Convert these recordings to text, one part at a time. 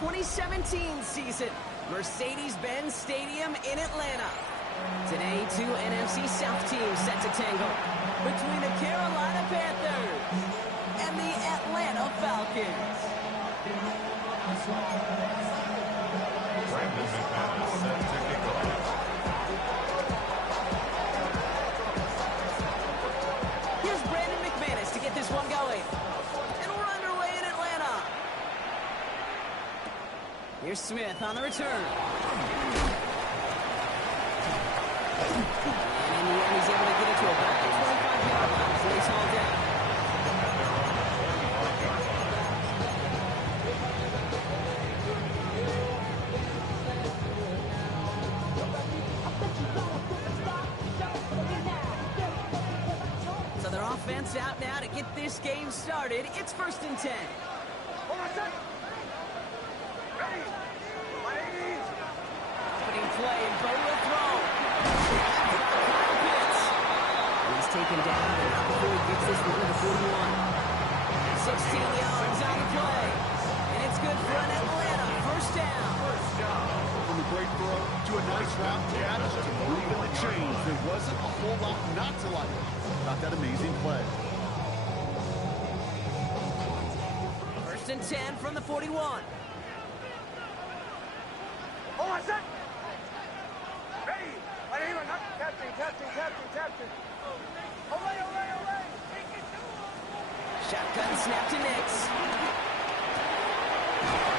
2017 season. Mercedes-Benz Stadium in Atlanta. Today, two NFC South teams set to tangle between the Carolina Panthers and the Atlanta Falcons. Here's Brandon McManus to get this one going. And we're underway in Atlanta. Here's Smith on the return. And in the end, he's able to get it to about the 25-yard line, so he's hauled down. So their offense out now to get this game started. It's 1st and 10. Opening play, and Bo will throw. He's taken down before he gets this one to the 41. 16 yards on the play. And it's good for an Atlanta first down. From a great throw to a nice route, yeah, just moving the chains. There wasn't a whole lot not to like about that amazing play. 1st and 10 from the 41. Shotgun snap to Nix.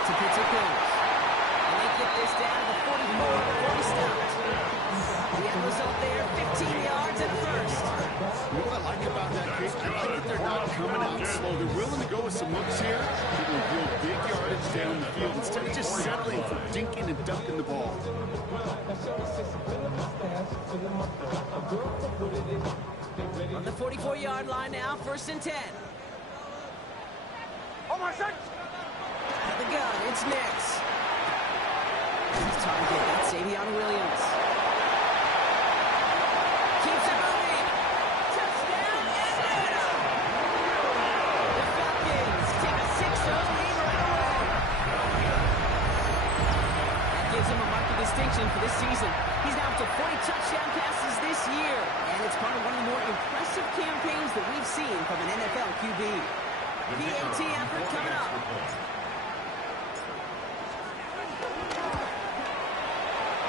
To Pittsburgh Bills. And they get this down to the 44 before he stopped. The end result there, 15 yards and a first. You know what I like about that kick? I like that they're not coming out slow. They're willing to go with some looks here. Getting real big yardage down the field instead of just settling for dinking and dunking the ball. On the 44-yard line now, 1st and 10. At the gun, it's Nix. His target, that's Savion Williams. Keeps it moving. Touchdown, Atlanta! The Falcons take a 6-0 lead right away. That gives him a mark of distinction for this season. He's now up to 40 touchdown passes this year. And it's part of one of the more impressive campaigns that we've seen from an NFL QB. PAT effort coming up.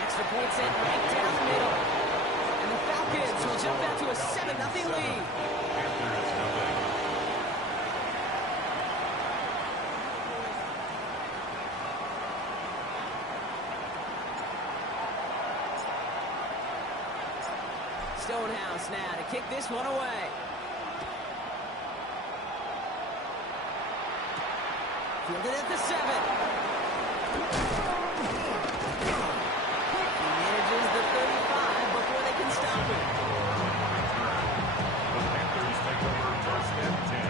Extra point set right down the middle. And the Falcons will jump out to a 7-0 lead. Stonehouse now to kick this one away. Fielded at the 7. He manages the 35 before they can stop him. The Panthers take over 1st and 10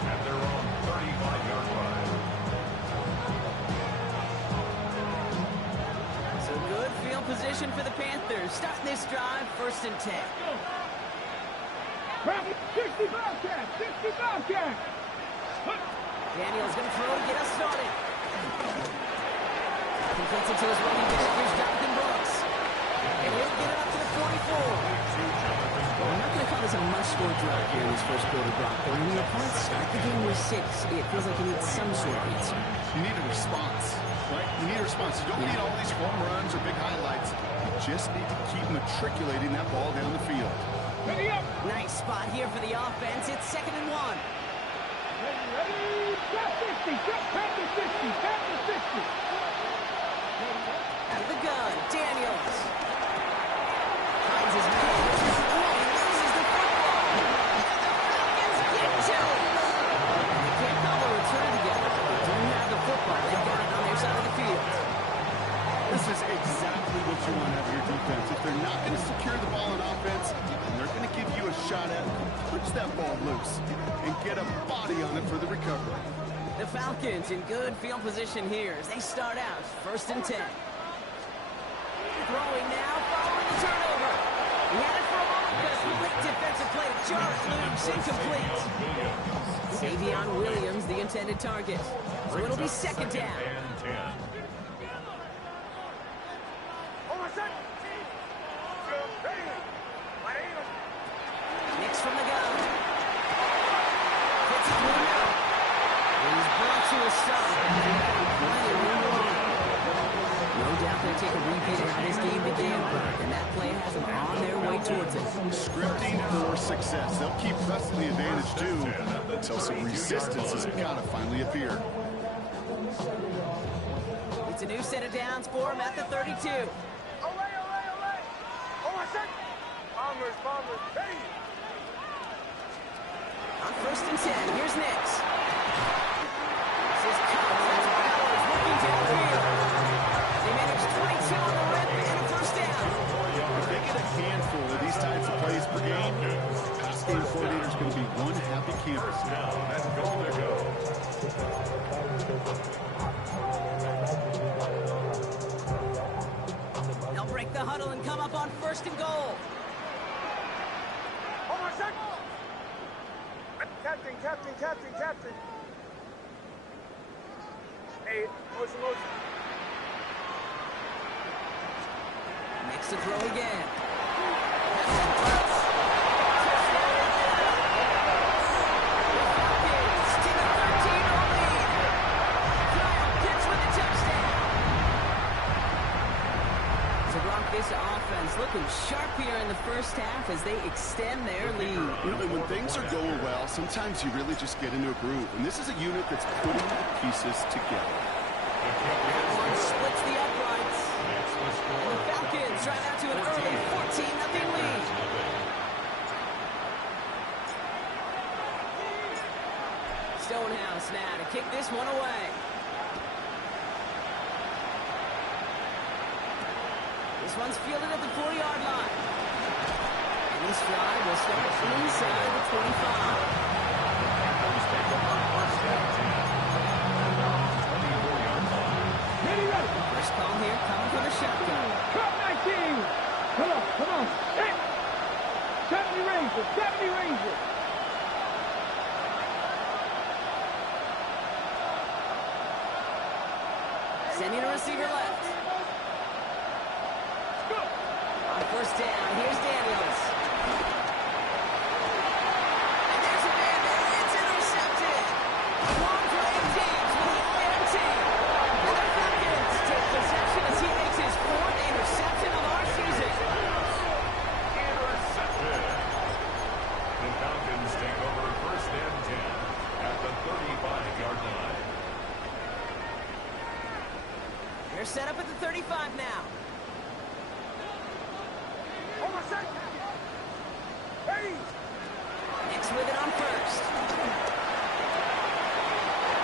at their own 35-yard line. So good field position for the Panthers. Starting this drive, 1st and 10. 60 Bobcat! Daniel's going to throw to get us started. He gets it to his running back. Here's Jonathan Brooks. And he'll get it up to the 44. Well, I'm not going to call this a must-score drive here in this first quarter, Brock. But when your opponents start the game with 6, it feels like you need some sort of answer. You need a response, right? You need a response. You don't need all these home runs or big highlights. You just need to keep matriculating that ball down the field. Nice spot here for the offense. It's 2nd and 1. Ready, drop 60, drop Panther 60, Panther 60. Out of the gun, Daniels. Finds his man. Oh, he loses the football. The Falcons get to it. They can't call a return together. They don't have the football. They've got it on their side of the field. This is exactly what you want out of your defense. If they're not going to secure the ball on offense, then they're going to give you a shot at punch that ball loose and get a body on it for the recovery. The Falcons in good field position here as they start out 1st and 10. Throwing now following the turnover. He had it for a moment, but Great defensive play. Jarred loose, incomplete. Savion Williams, the intended target. So it'll be second down. And 10. Nix from the gun. Gets it through now. He's brought to a stop. No doubt they'll take a repeat of how this game began, and that play has them on their way towards it. Scripting for success. They'll keep pressing the advantage too until some resistance has got to finally appear. It's a new set of downs for him at the 32. On first and 10, here's Nix. This is Cox. That's Bowers looking downfield. They managed 22 on the rip and a first down. If they get a handful of these types of plays per game, pass game coordinator's going to be one happy camper. Down and goal to go. They'll break the huddle and come up on first and goal. Captain. Hey, motion. Makes the throw again. This offense looking sharp here in the first half as they extend their lead. You know, and when things are going well, sometimes you really just get into a groove. And this is a unit that's putting the pieces together. One splits the uprights. And the Falcons drive out to an early 14-0 lead. Stonehouse now to kick this one away. This one's fielded at the 4-yard line. And this drive will start inside the 25. First call here coming from the shotgun. Cut 19. Come on. Hey. 70 Rangers. Sending a receiver left. On first down, here's Daniels. And there's a man there. It's intercepted. Long play of James with the INT. And the Falcons take possession as he makes his fourth interception of our season. Intercepted. The Falcons take over first and 10 at the 35-yard line. They're set up at the 35 now. Nix with it on first.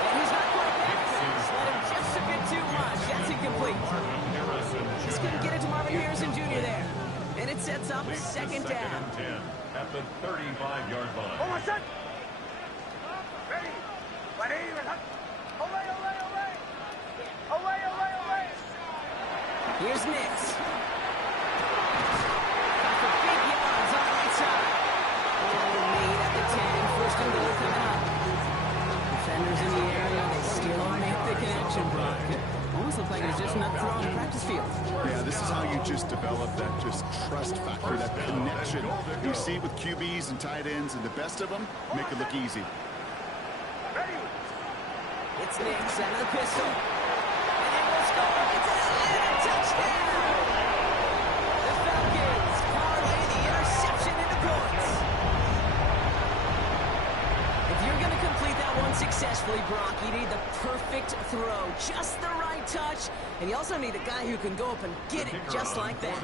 And he's not quite back. Let him just a bit too much. That's incomplete. Just couldn't get it to Marvin Harrison Jr. there. And it sets up second down. And 10 at the 35-yard line. Here's Nix. For big yards on the right side. Made at the 10. First and goal coming up. Defenders in the area. They still make the connection, Brock. Almost looks like it was just another throw on the practice field. Yeah, this is how you just develop that just trust factor, that connection you see with QBs and tight ends, and the best of them make it look easy. It's Nix out of the pistol. And it will score. It's an Atlanta touchdown. The Falcons parlay the interception into points. If you're going to complete that one successfully, Brock, you need the perfect throw. Just the right touch. And you also need a guy who can go up and get it just like that.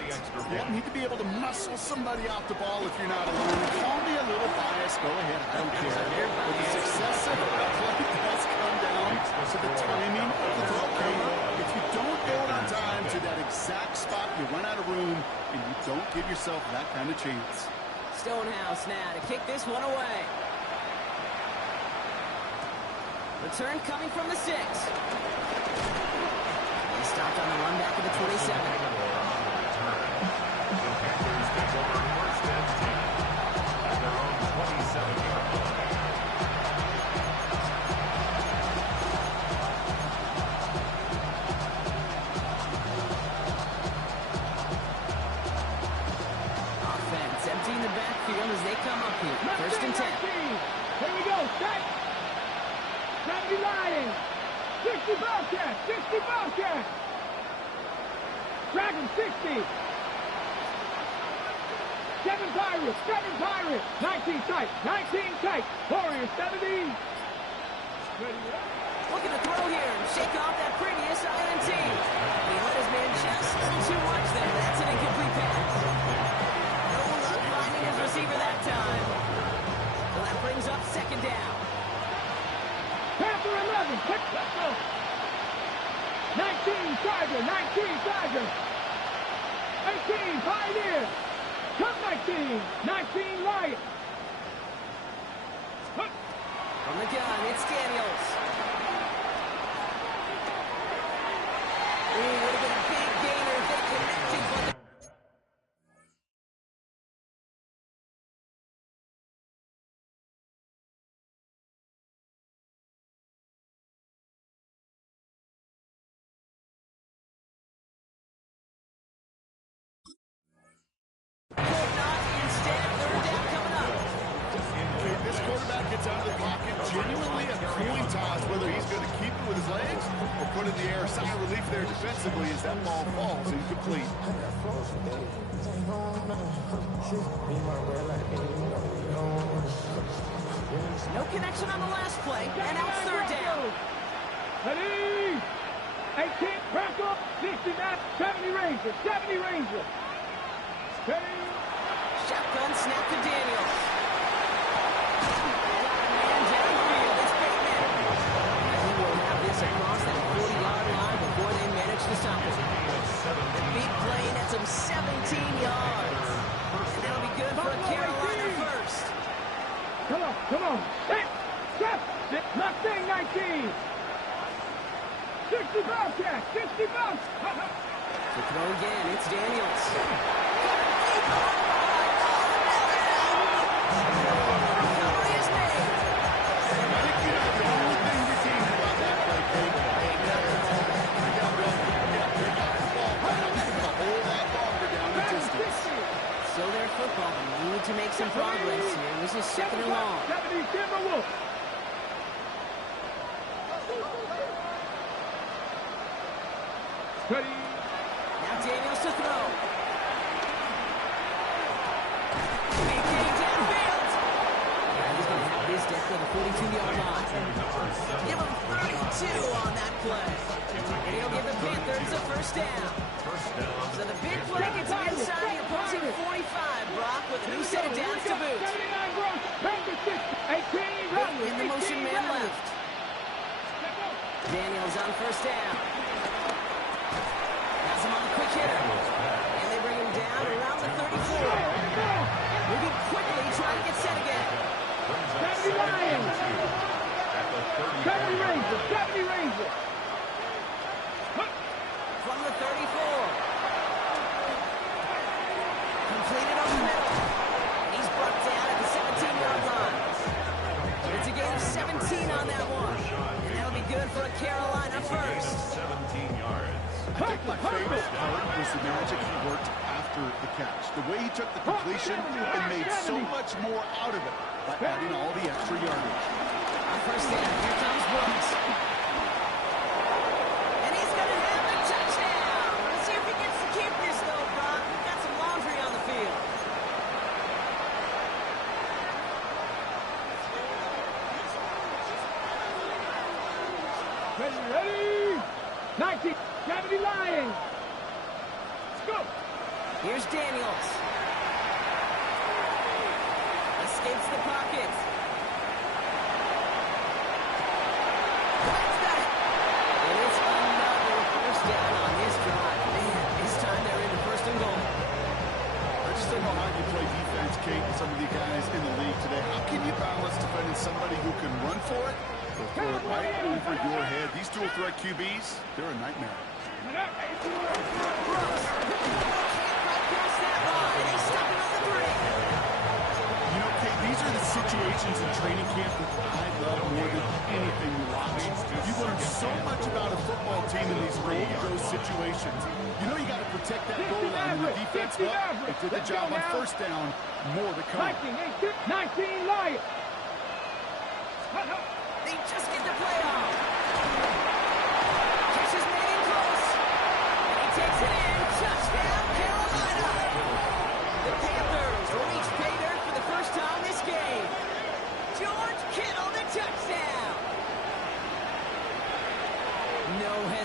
Yeah, you need to be able to muscle somebody off the ball if you're not alone. Call me a little biased. Go ahead. I don't care. But the success of the play does come down to the timing of the throw. If you don't go on time to that exact spot, you run out of room, and you don't give yourself that kind of chance. Stonehouse now to kick this one away. Return coming from the 6. He stopped on the run back of the 27. The Panthers take over first and 10 Bobcats. 60 Bobcats. Dragon 60. 7 Pirates. 7 Pirates. 19 tight. 19 tight. Warriors 70. Looking to throw here and shake off that previous INT. He let his man just a little too much there. That's an incomplete pass. No luck finding his receiver that time. So that brings up second down. Panther 11. Let's go. 19 Tiger. 19 Tiger. 18 Pioneer. Come 19. 19 Lion. From the gun, it's Daniels. Ooh, would have been a big gainer if they connected, but the could not. Instead, third down coming up. This quarterback gets out of the pocket, genuinely a coin toss whether he's going to keep it with his legs or put it in the air. Sigh of relief there defensively as that ball falls incomplete. No connection on the last play, and now it's third down. Ready? 18 Bronco. 69. 70 Rangers. 70 Rangers. Ready? Shotgun snap to Daniels. Man downfield, it's Bateman. And he will have this across that 40-yard line before they manage to stop it. The big play nets him 17 yards. And that'll be good for a Carolina first. Come on. Come on. Hey, stop. Mustang 19. 60 Bobcats. 60 Bobs. To throw again, it's Daniels. Recovery is made. I think you know the only thing redeemed about that play, Kate. They got the ball back a whole lot longer down the distance. So their football need to make some progress here. This is second and long. 70 Timberwolves. Ready? Now Daniels to throw. Big game downfield. Yeah, he's going to have his down to the 42-yard line. Give him 32 on that play. And he'll give the Panthers a first down. So the big play gets him inside the opposing 45, Brock, with a new set of downs to boot. 79 Gross. Panthers 18 Rutgers. In the motion man left. Daniels on first down. Has him on the quick hitter. And they bring him down around the 34. Moving quickly, trying to get set again. 70 Lions. 70 Rangers. 70 Rangers. From the 34. Completed over the middle. And he's brought down at the 17-yard line. It's a gain of 17 on that one. And that'll be good for a Carolina first. 17 yards. I think my favorite part was the magic he worked after the catch. The way he took the completion and made so much more out of it by adding all the extra yardage. On first down, here comes Brooks. And he's going to have a touchdown. Let's see if he gets to keep this, though, Brock. We've got some laundry on the field. Ready? 19. 70 Lions. Let's go. Here's Daniels. Escapes the pocket. That's got it. And it's another first down on this drive. Man, this time they're into first and goal. I just don't know how you play defense, Kate, with some of the guys in the league today. How can you balance defending somebody who can run for it or throw it right over your head? These dual threat QBs, they're a nightmare. Brooks can't quite cross that line, and he's stopping on the 3. You know, Kate, these are the situations in training camp that I love more than anything you watch. You learn so much about a football team in these those situations. You know you got to protect that goal line when the defense, well, they did the job on first down. More to come. 19 Lions. They just get the play off.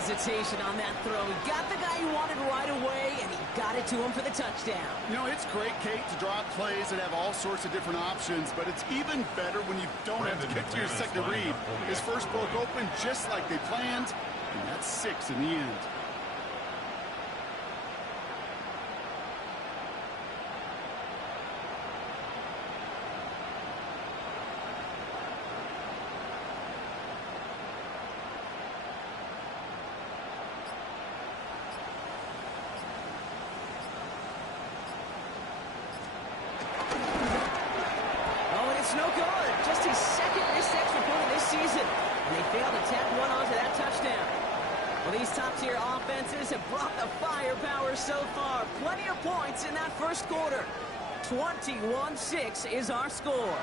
hesitation on that throw. He got the guy he wanted right away, and he got it to him for the touchdown. You know, it's great, Kate, to draw up plays and have all sorts of different options, but it's even better when you don't have to get to your second read. His first broke open just like they planned, and that's 6 in the end. It's no good. Just his second missed extra point of this season. And they failed to tack one onto that touchdown. Well, these top-tier offenses have brought the firepower so far. Plenty of points in that first quarter. 21-6 is our score.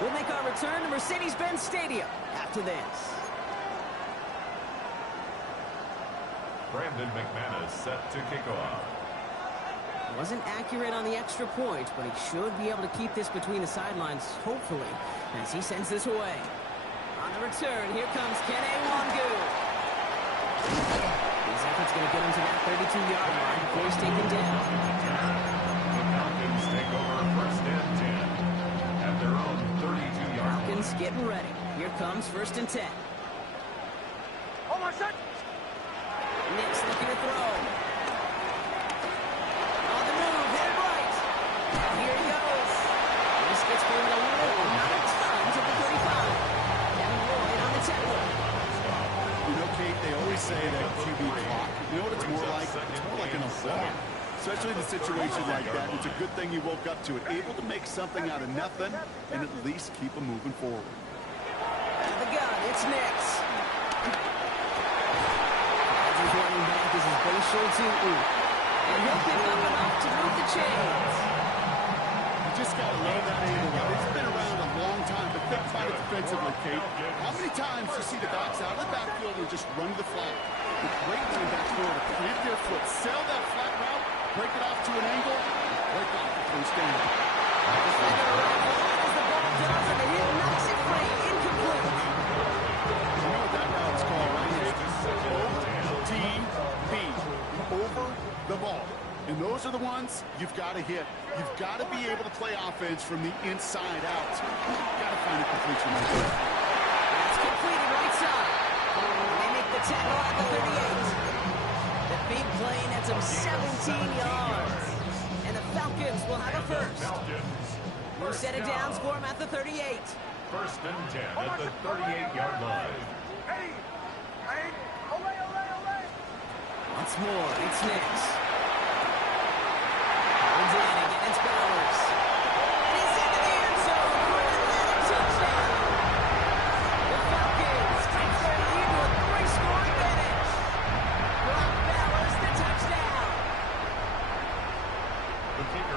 We'll make our return to Mercedes-Benz Stadium after this. Brandon McManus set to kick off. Wasn't accurate on the extra point, but he should be able to keep this between the sidelines, hopefully, as he sends this away. On the return, here comes Ken Awangu. His effort's going to get him to that 32-yard line before he's taken down. The Falcons take over first and 10 at their own 32-yard line. Falcons getting ready. Here comes first and 10. Hold on, set. Nick's looking to throw. On the move, hit it right. Here he goes. This gets moving a little, not a ton, to the 35. Devin Lloyd on the tackle. You know, Kate, they always say that QB clock. You know what it's more like? It's more like an alarm. Especially in a situation like that. It's a good thing you woke up to it. Able to make something out of nothing and at least keep them moving forward. To the gun, it's Nix. His running back is his Bayshore Tutu. And he'll pick up enough to move the chains. You just got to love that angle. It's been around a long time, but think about it defensively, Kate. How many times you see the backs out of the backfield and just run to the flat? The great running backs know to plant their foot, sell that flat route, break it off to an angle, break off the first down. As the ball does, and the hit knocks it free. Incomplete. You know what that route's called, right? OTB. Over the ball. And those are the ones you've got to hit. You've got to be able to play offense from the inside out. You've got to find a completion right there. That's completed right side. They make the tackle at the 38. The big play nets him 17 yards. And the Falcons will have a first. We'll set it down, score him at the 38. First and 10 at the 38-yard line. Once more, it's Nix. Holds in again, it's Bowers. And he's into the end zone for an Atlanta touchdown. The Falcons take their lead to a 3-scoring finish. Brock Bowers, the touchdown.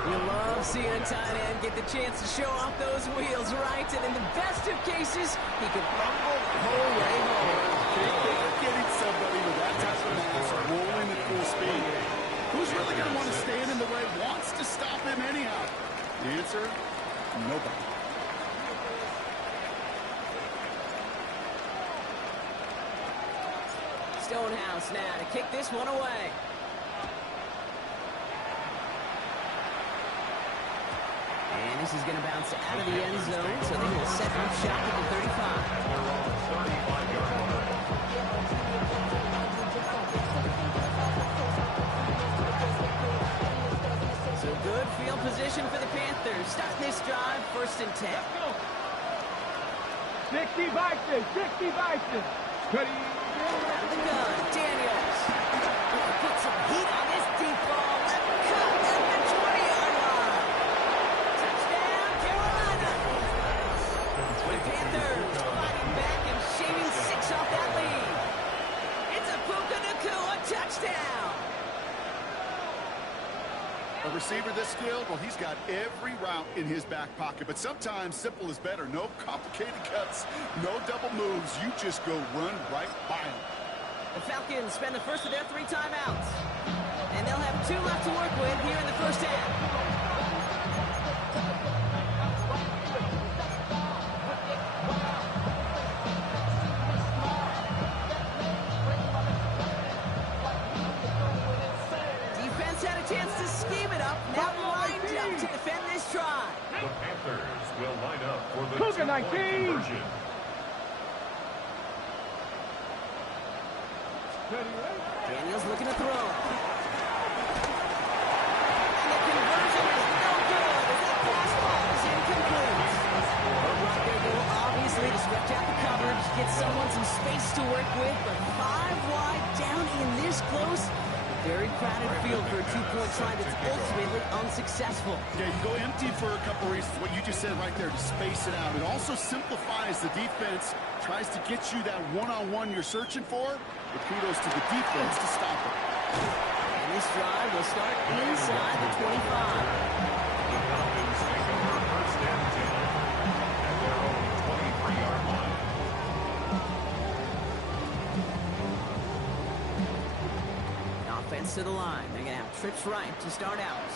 You love seeing a tight end get the chance to show off those wheels, right? And in the best of cases, he can rumble the whole way home. They're getting somebody with that type of mass rolling at full speed. Who's really going to want to stand in the way, wants to stop him anyhow? The answer, nobody. Stonehouse now to kick this one away. And this is going to bounce out of the end zone, so they will set up shop at the 35. So good field position for the Panthers. Starting this drive, first and 10. 60 Vikings, 60 Vikings. Ready? The gun, Daniels. Put some heat on this deep ball. Left cut at the 20-yard line. Touchdown, Carolina. The Panthers fighting back and shaving 6 off that lead. It's a Puka Nacua touchdown. A receiver this skilled, well, he's got every route in his back pocket. But sometimes simple is better. No complicated cuts, no double moves. You just go run right by him. The Falcons spend the first of their 3 timeouts. And they'll have 2 left to work with here in the first half. Second 19. conversion. Daniels looking to throw. And the conversion is no good as that pass ball is incomplete. Right there, though, obviously to stretch out the coverage, get someone some space to work with, but 5 wide down in this close. Very crowded field for a two-point try that's ultimately unsuccessful. Yeah, you go empty for a couple reasons. What you just said right there, to space it out. It also simplifies the defense, tries to get you that one-on-one you're searching for. But kudos to the defense to stop it. And this drive will start inside the 25. The Falcons take over first and 10 at their own 23-yard line. Offense to the line. They're going to have trips right to start out.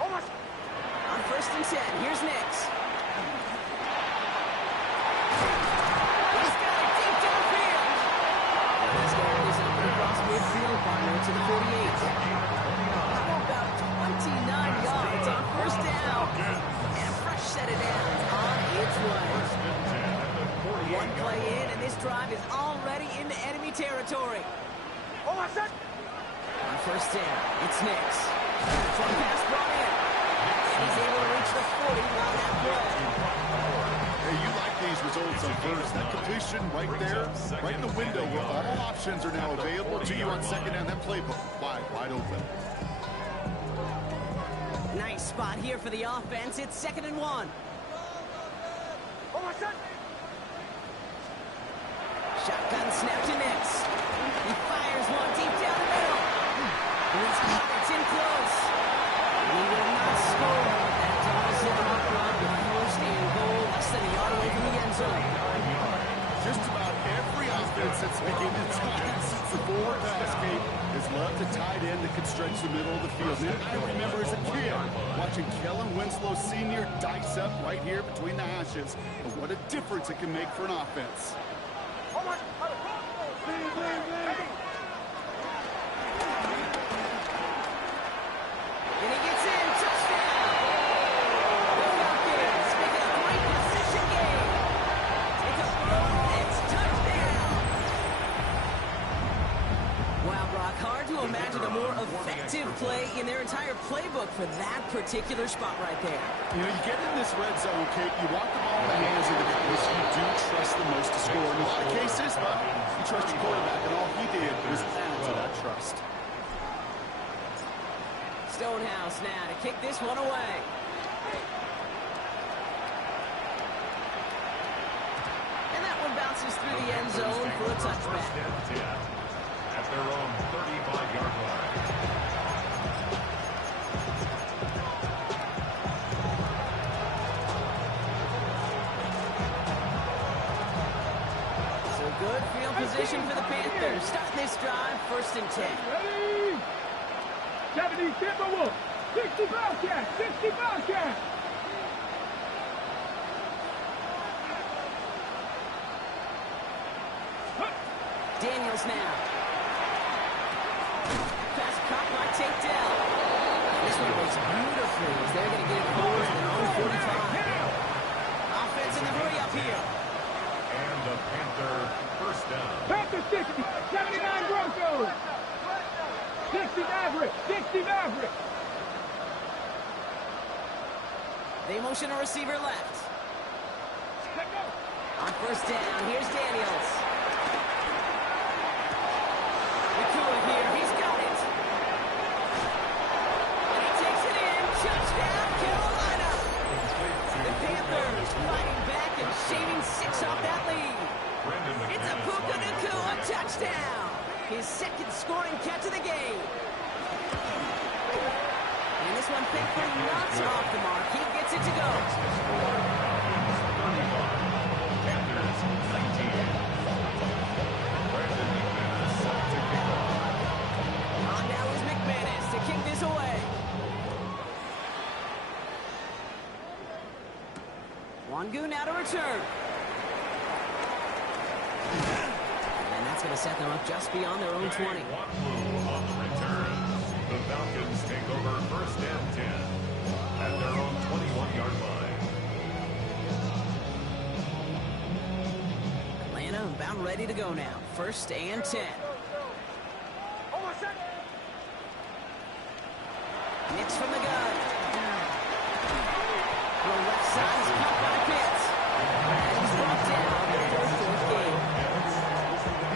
On first and 10, here's Nix. He's got it deep downfield. And this guy is up across midfield, partner to the 48. How about 29 yards on first down? And a fresh set of downs on its way. First and 10 at the 48-yard One play line. in, and this drive is already into enemy territory. On first down, it's Nix. Front pass brought in. And he's able to reach the 40 on that play. Hey, you like these results on first. That completion right there, right in the window where all options are now available to you on second down. That playbook wide open. Nice spot here for the offense. It's 2nd and 1. Shotgun snap to Nix. He fires one deep down the middle. It's in close. He will not score. That does it off run with first and goal, less than a yard away from the end zone. Just about every offense that's beginning to tie since the forward pass game has loved a tight end that can stretch the middle of the field. And I remember as a kid watching Kellen Winslow Sr. dice up right here between the hashes. But what a difference it can make for an offense. And he gets in, touchdown! The Falcons making a great position game. It's a Nix touchdown! Wow, Brock, hard to imagine a more effective play in their entire playbook for that particular spot right there. You know, you get in this red zone, Kate, you want the ball in the hands of the guys you do trust the most to score. In a lot of cases, but you trust your quarterback, and all he did was add to that trust. Stonehouse now to kick this one away. And that one bounces through the end zone for a First touchback. and 10 at their own 35-yard line. So good field position for the Panthers. Starting this drive, 1st and 10. Ready? 70 Timberwolves. 60 Bobcats. 60 Bobcats. Daniels now. Pass caught by Tate Dell. This one works beautifully as they're going to get it forward to their own 45. Offense in the hurry up here. And the Panther first down. Panthers 60. 79 Broncos. 60 Mavericks. 60 Mavericks. They motion a receiver left. Let go. On first down, here's Daniels. Nakua here, he's got it. And he takes it in. Touchdown, Carolina. The Panthers fighting back and shaving 6 off that lead. It's a Puka Nakua touchdown. His 2nd scoring catch of the game. And this one thankfully not off the mark. He gets it to go. Panthers 19. Brandon McManus set to kick off. On now is McManus to kick this away. Wangu now to return. And that's going to set them up just beyond their own 20. One move on the return. The Falcons take over first and 10 at their own 21-yard line. Carolina about ready to go now. 1st and 10. Nix from the gun. The left side is caught by Pitts. And he's brought down for the 4th game.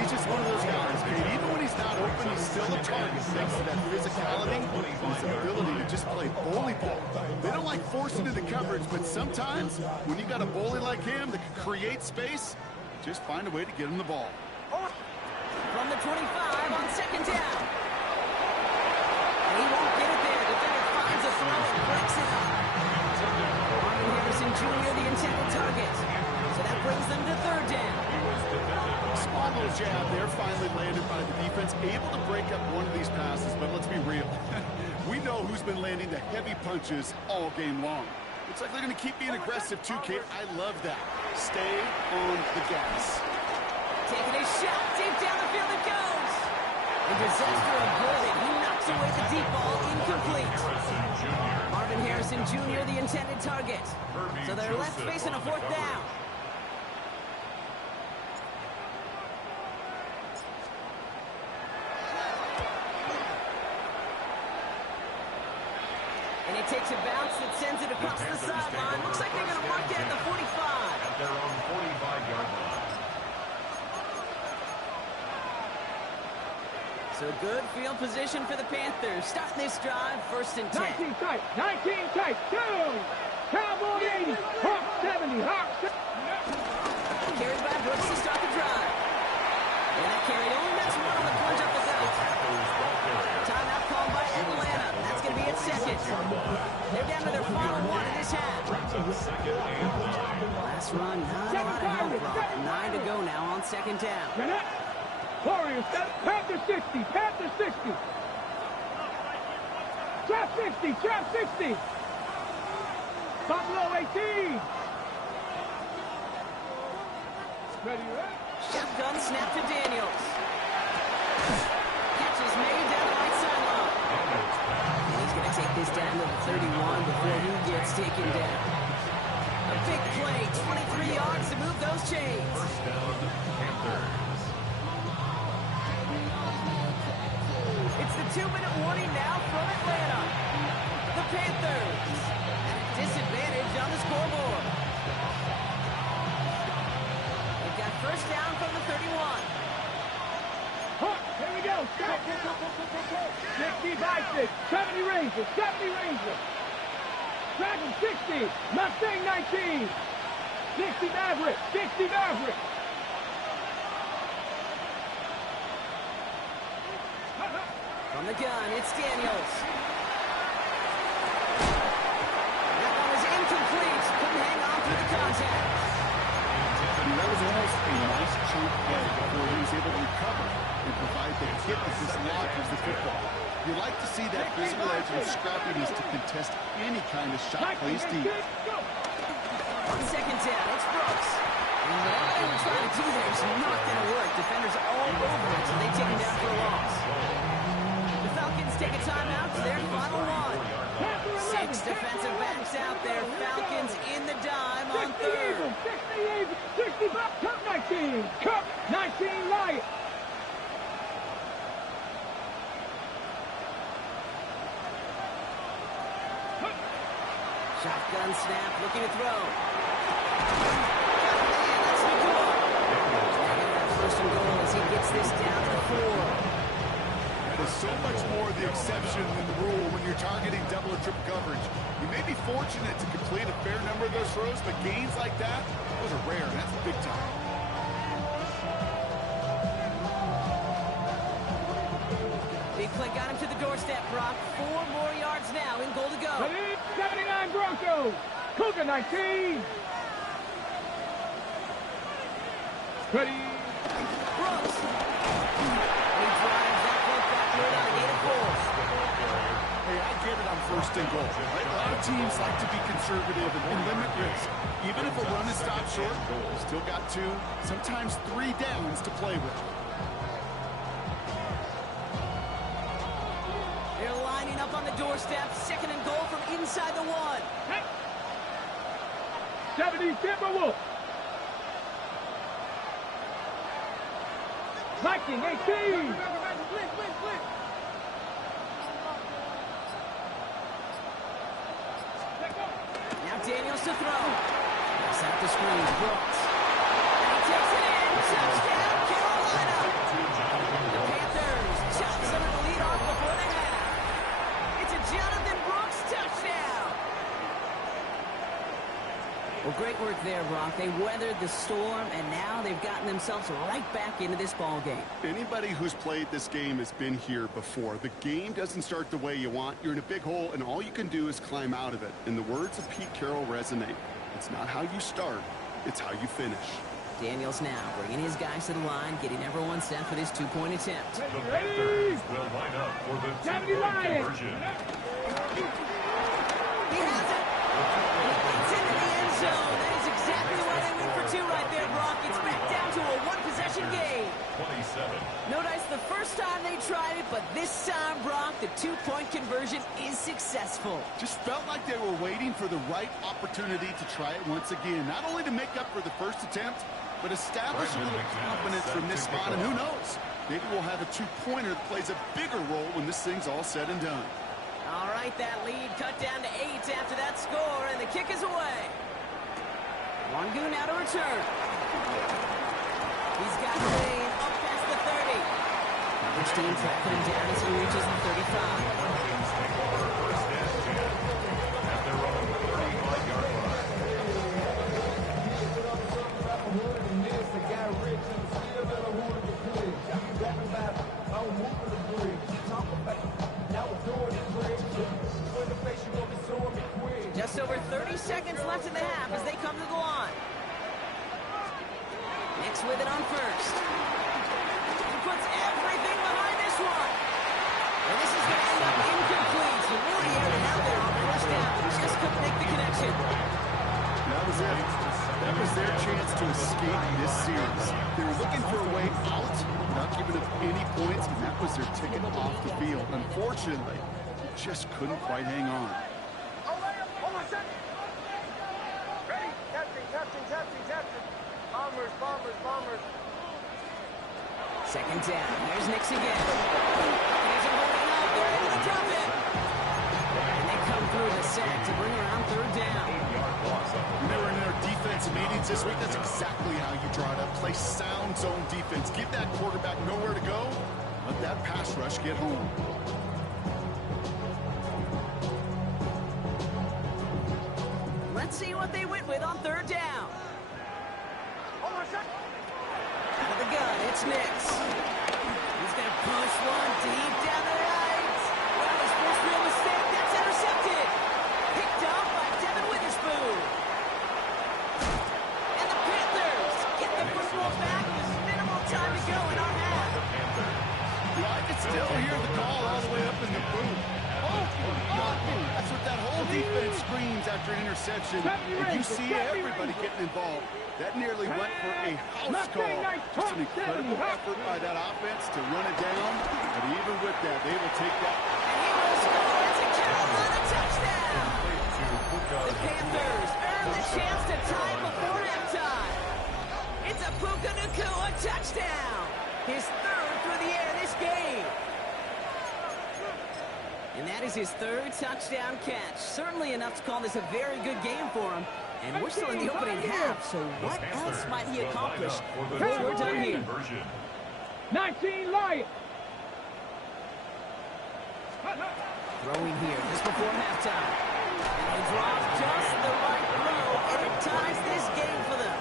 He's just one of those guys, Kate. Even when he's not open, he's still a target. Thanks to that physicality and his ability to just play bully ball. They don't like forcing into coverage, but sometimes when you got a bully like him that can create space, just find a way to get him the ball. From the 25 on 2nd down. And he won't get it there. Defender finds a throw and breaks it up. Marvin Harrison Jr., the intended target. So that brings them to 3rd down. Small little jab there, finally landed by the defense. Able to break up one of these passes, but let's be real. We know who's been landing the heavy punches all game long. Looks like they're going to keep being aggressive too, Kate. I love that. Stay on the gas. Taking a shot, deep down the field it goes. A disaster averted. He knocks away the deep ball, incomplete. Marvin Harrison Jr., the intended target. So they're left facing a 4th down. And it takes a bounce that sends it across the sideline. Looks like they're going to mark it at the 45. At their own 45-yard line. So good field position for the Panthers. Starting this drive, 1st and 10. 19 tight, 19 tight, 2. Cowboy 80, Hawk 70, Hawk 70. Carried by Brooks to start the drive. And that carry only makes one on the plunge up the gut. Timeout called by Atlanta. That's going to be its 2nd. They're down to their final 1 in this half. Last run, not a lot of help from. 9 to go now on 2nd down. Warriors, Panthers 60, Panthers 60. Trap 60, trap 60. Buffalo 18. Ready, right? Shotgun snap to Daniels. Catch is made down the right sideline. And he's going to take this down to the 31 before he gets taken down. A big play, 23 yards to move those chains. 1st down, Panthers. It's the 2-minute warning now from Atlanta. The Panthers at a disadvantage on the scoreboard. They've got 1st down from the 31. Here we go. 60 by 6, 70 Rangers, 70 Rangers. Dragon 60, Mustang 19. 60 Maverick, 60 Maverick. From the gun, it's Daniels. That one is incomplete. Couldn't hang on through the contact. And that was almost a nice chunk play before he was able to recover and provide the hit that dislodges the football. You like to see that physical edge and scrappiness to contest any kind of shot plays deep. On 2nd down, it's Brooks. And whatever they were trying to do there is not going to work. Defenders all over it, so they take him down for a loss. The Falcons take a timeout to their final 1. 6 defensive backs out there. Falcons in the dime on 3rd. 60 back, Cup 19. Cup 19 Lion. Shotgun snap, looking to throw. Man, that's the goal. First and goal as he gets this down to 4. There's so much more the exception than the rule when you're targeting double or triple coverage. You may be fortunate to complete a fair number of those throws, but gains like that, those are rare, and that's big time. Big play got him to the doorstep, Brock. 4 more yards now in goal to go. 79 Broncos. Cougar 19. Ready. Brooks. He drives that one backward on a gain of 4. Hey, I get it on 1st and goal. Right? A lot of teams like to be conservative and limit risk. Even if a run is stopped short, you still got 2, sometimes 3 downs to play with. They're lining up on the doorstep. 2nd and goal from inside the 1. 70 Timberwolves. Viking 18. Now Daniels to throw. Pass out the screen. Brooks. And he takes it in. Touchdown, Carolina. The Panthers shot some of the lead off before the half. It's a Jonathan Brooks touchdown. Well, great work there, Brock. They weathered the storm, and now they've gotten themselves right back into this ball game. Anybody who's played this game has been here before. The game doesn't start the way you want. You're in a big hole, and all you can do is climb out of it. And the words of Pete Carroll resonate. It's not how you start, it's how you finish. Daniels now bringing his guys to the line, getting everyone set for this two-point attempt. The Panthers will line up for the two-point conversion. He has it. It's into the end zone. That is exactly why they went for two right there, Brock. It's back down to a one-possession game. 27. Notice the first time they tried it, but this time, Brock, the two-point conversion is successful. Just felt like they were waiting for the right opportunity to try it once again. Not only to make up for the first attempt, but establish a little confidence from this spot. And who knows? Maybe we'll have a two-pointer that plays a bigger role when this thing's all said and done. All right, that lead cut down to 8 after that score, and the kick is away. Wangu now to return. He's got Lane up past the 30. Coverage team tracking him down as he reaches the 35. Falcons take over first and 10 at their own 35-yard line. Just over 30 seconds left in the half as they come to the line. Nix with it on first. He puts everything behind this one. And this is going to end up incomplete. So really aired it out there on first down. Just couldn't make the connection. That was it. That was their chance to escape this series. They were looking for a way out, not giving up any points, and that was their ticket off the field. Unfortunately, they just couldn't quite hang on. Second down. Here's Nix again. He's holding up. They're able to drop it. And they come through the sack to bring around third down. When they were in their defensive meetings this week, that's exactly how you draw it up. Play sound zone defense. Give that quarterback nowhere to go. Let that pass rush get home. Let's see what they went with on third down. Out of the gun, it's Nix. He's going to push one deep down the right. Well, his first real mistake, that's intercepted. Picked up by Devin Witherspoon. And the Panthers get the football back with minimal time to go in our half. I can still hear the call all the way up in the booth. That's what that whole defense screams after an interception. And you see everybody getting involved. That nearly went for a house call. Just an incredible effort by that offense to run it down. But even with that, they will take that. And he will score. It's a Carolina touchdown. The Panthers earn the chance to tie before halftime. It's a Puka Nacua touchdown. His third through the air this game. And that is his third touchdown catch. Certainly enough to call this a very good game for him. And we're still in the opening half, so what else might he accomplish before we're done here? 19 Lions. Throwing here just before halftime. And they drop just the right throw, and it ties this game for them.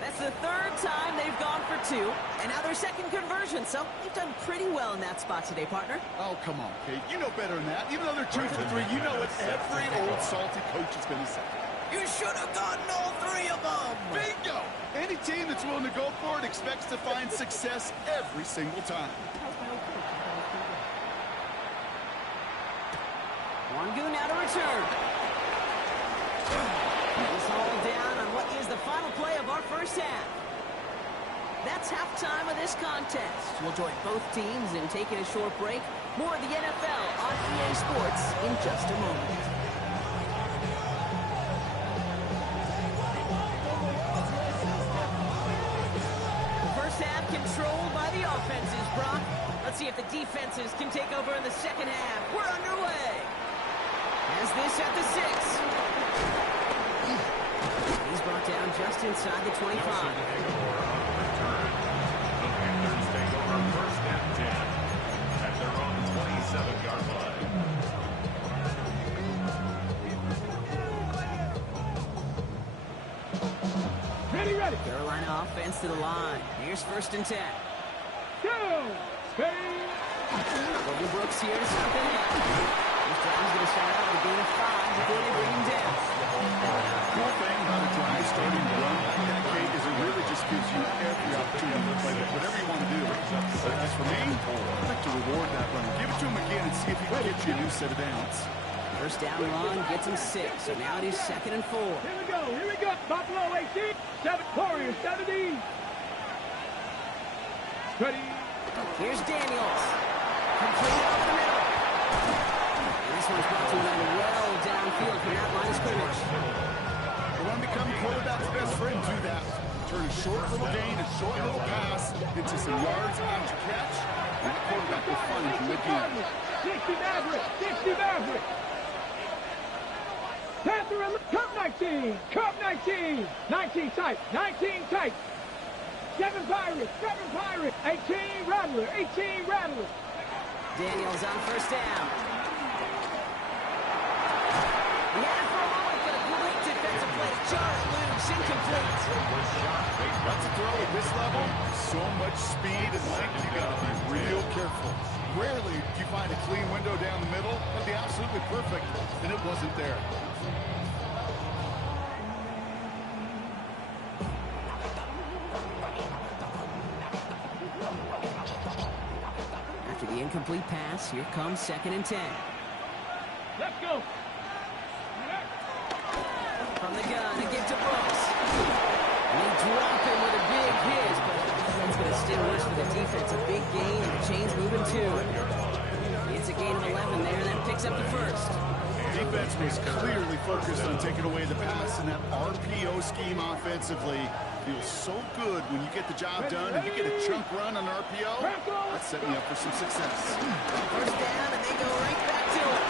That's the third time they've gone for two, and now their second conversion, so they've done pretty well in that spot today, partner. Oh, come on, Kate. You know better than that. Even though they're 2 for 3, you know what every old salty coach is going to say. You should have gotten all three of them. Bingo! Any team that's willing to go for it expects to find success every single time. Wangu now to return. This all down on what is the final play of our first half. That's halftime of this contest. We'll join both teams in taking a short break. More of the NFL on EA Sports in just a moment. see if the defenses can take over in the second half. We're underway. Has this at the 6. He's brought down just inside the 25. The Panthers take over first and 10 at their own 27-yard line. Ready. Carolina offense to the line. Here's first and 10. Go. Ready. Golden Brooks here to stop the half. This drive's going to start out with a gain of 5 before they bring him down. Cool thing about a drive starting to run like that, Kate, is it really just gives you every opportunity to play whatever you want to do. But as for me, I'd like to reward that run. Give it to him again and see if he can get you a new set of downs. First down run gets him 6, so now it is 2nd and 4. Here we go. Buffalo 18, 7, Warriors 17. Ready. Here's Daniels. Complete over the middle. And this one's brought to him well downfield from that line of scrimmage. You want to become the quarterback's best friend, do that. Turn a short little gain, a short little pass into some yards after catch, and the quarterback will find you again. 60 Maverick. Panther, Cup 19. 19 tight. 7 Pirates. 18 Rattler. Daniels on first down. He had it for a moment, but a great defensive play to jar it loose, incomplete. That's a throw at this level. So much speed and length, you got to be real careful. Rarely do you find a clean window down the middle. That'd be absolutely perfect, and it wasn't there. After the incomplete pass, here comes 2nd and 10. Let's go. From the gun, a give to Brooks. And they drop him with a big hit, but that's going to still worse for the defense. A big gain, and the chain's moving 2. It's a gain of 11 there, and that picks up the first. Defense was clearly focused on taking away the pass, and that RPO scheme offensively feels so good when you get the job done and you get a chunk run on RPO. That's setting you up for some success. First down, and they go right back to it.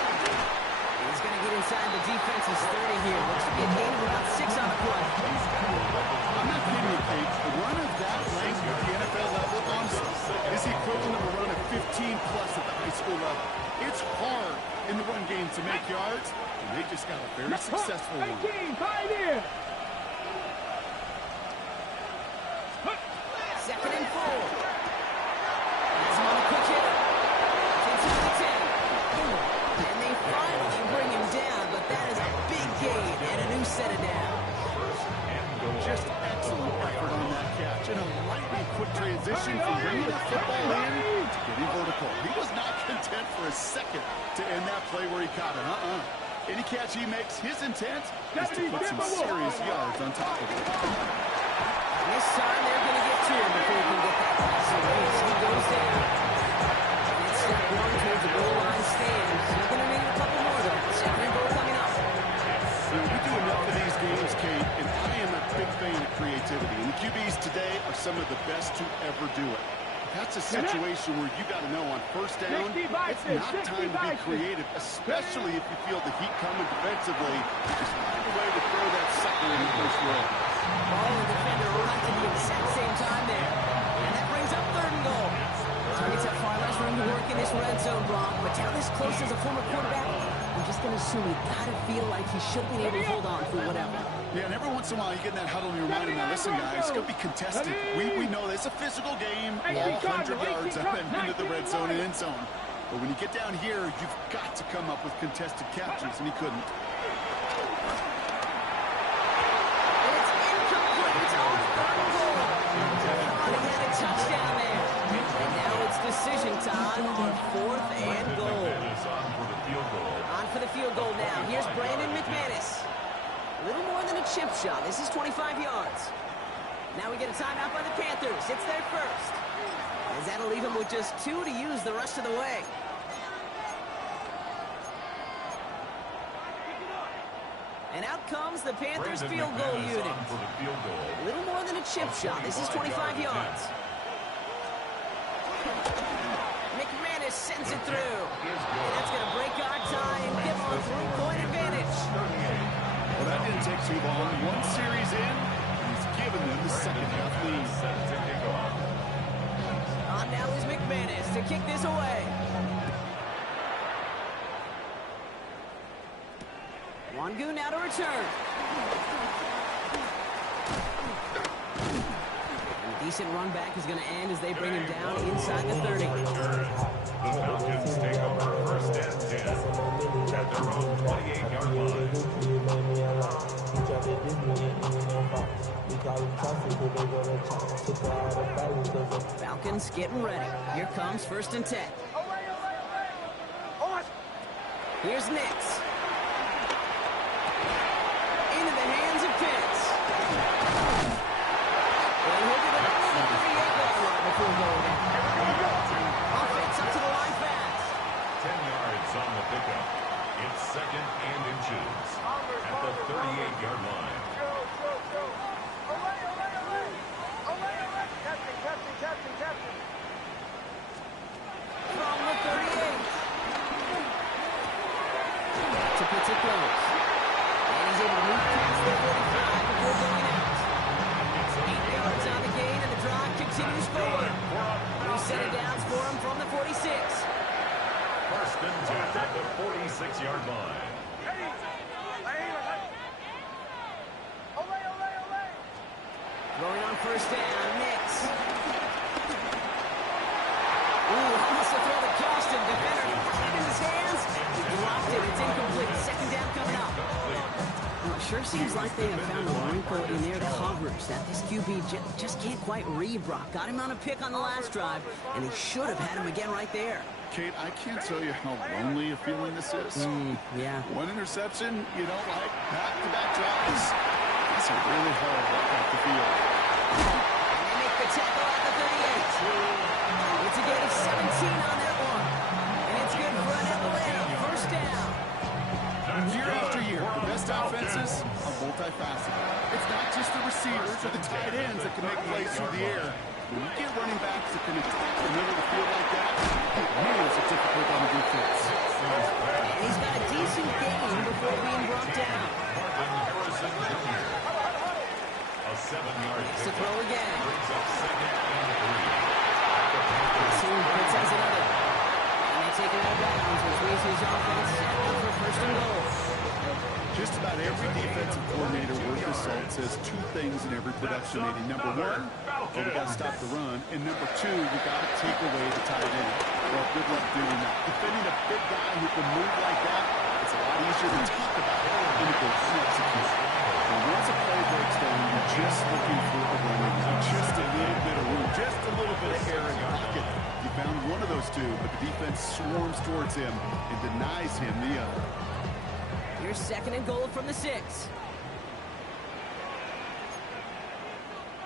He's going to get inside the defense's 30 here. Looks to be a gain of about 6 on the play. I'm not kidding you, Kate. A run of that length at the NFL level, honestly, is the equivalent of a run of 15-plus at the high school level. It's hard in the run game to make yards, and they just got a very successful one. 18, Pioneer. 2nd and 4. Has him on a quick hit. Takes him to the 10. And they finally bring him down, but that is a big gain and a new set of downs. Just excellent effort on that catch. And a lightning quick transition from bringing that football in to getting vertical. He was not content for a second to end that play where he caught it. Any catch he makes, his intent is to put some serious yards on top of it. This time they're going to get to him before he can get that pass away. So he goes down. And it's step 1 towards the goal line stand. He's going to need a couple more, though. 2nd and goal coming up. You know, we do enough of these games, Kate, and I am a big fan of creativity. And the QBs today are some of the best to ever do it. That's a situation where you got to know on first down, it's not time to be creative, especially if you feel the heat coming defensively. Just find a way to throw that sucker in the first row. Ball and defender arrived at the exact same time there. And that brings up 3rd and goal. Targets have far less room to work in this red zone, Brock. But down this close as a former quarterback, I'm just going to assume you got to feel like he should be able to hold on through whatever. Yeah, and every once in a while you get in that huddle and you remind him, now listen guys, it's going to be contested. We know this. It's a physical game, all 100 yards up and into the red zone and end zone. But when you get down here, you've got to come up with contested captures, and he couldn't. It's incomplete on 3rd and goal. He had a touchdown there. And now it's decision time on 4th and goal. On for the field goal now. Here's Brandon McManus. A little more than a chip shot. This is 25 yards. Now we get a timeout by the Panthers. It's their first. As that'll leave them with just 2 to use the rest of the way. And out comes the Panthers field goal unit. A little more than a chip shot. This is 25 yards. through. And that's going to break our tie and give them a 3-point advantage. Well, that didn't take too long. One series in, and he's given them the second half lead. On now is McManus to kick this away. Wangu now to return. And a decent run back is going to end as they bring him down inside the 30. The Falcons take over first and 10 at their own 28-yard line. Falcons getting ready. Here comes first and 10. Here's Nix. Into the hands of Pitts. And he'll get it up to the 38-yard line before going down. Offense up to the line fast. 10 yards on the pickup. It's second and inches at the 38-yard line. From the 38. To Pitts it goes. And he's able to move past the 45 before going out. 8 yards on the gain, and the drive continues forward. 3 set it downs for him from the 46. First and 10 at the 46-yard line. Throwing on first down, Nix. Ooh, almost to throw the caution. Defender had it in his hands. He blocked it. It's incomplete. Second down coming up. Well, it sure seems like they have found a wrinkle in their coverage that this QB just can't quite read. Brock got him on a pick on the last drive, and he should have had him again right there. Kate, I can't tell you how lonely a feeling this is. Yeah. One interception, you don't like back-to-back drives. It's a really hard walk off the field. And they make the tackle at the 38. It's a gain of 17 on that one. And it's good for an Atlanta first down. Year after year, the best offenses are multifaceted. It's not just the receivers or the tight ends that can make plays through the air. When you get running backs that can attack the middle of the field like that, it really is difficult on the defense. And he's got a decent gain before being brought down. A 7-yard Needs to pickup throw again. brings up second and 3. Soon Pitts has another. And they take it out of bounds, which leaves his offense set up for first and goal. Just about every defensive coordinator worth his salt says two things in every production meeting. Number one, we got to stop the run. And number two, we got to take away the tight end. Well, good luck doing that. Defending a big guy who can move like that, it's a lot easier to talk about than to go execute. And once a play breaks down, you're just looking for a running back. Just a little bit of room, just a little bit of air in the pocket. You found one of those two, but the defense swarms towards him and denies him the other. Here's second and goal from the 6.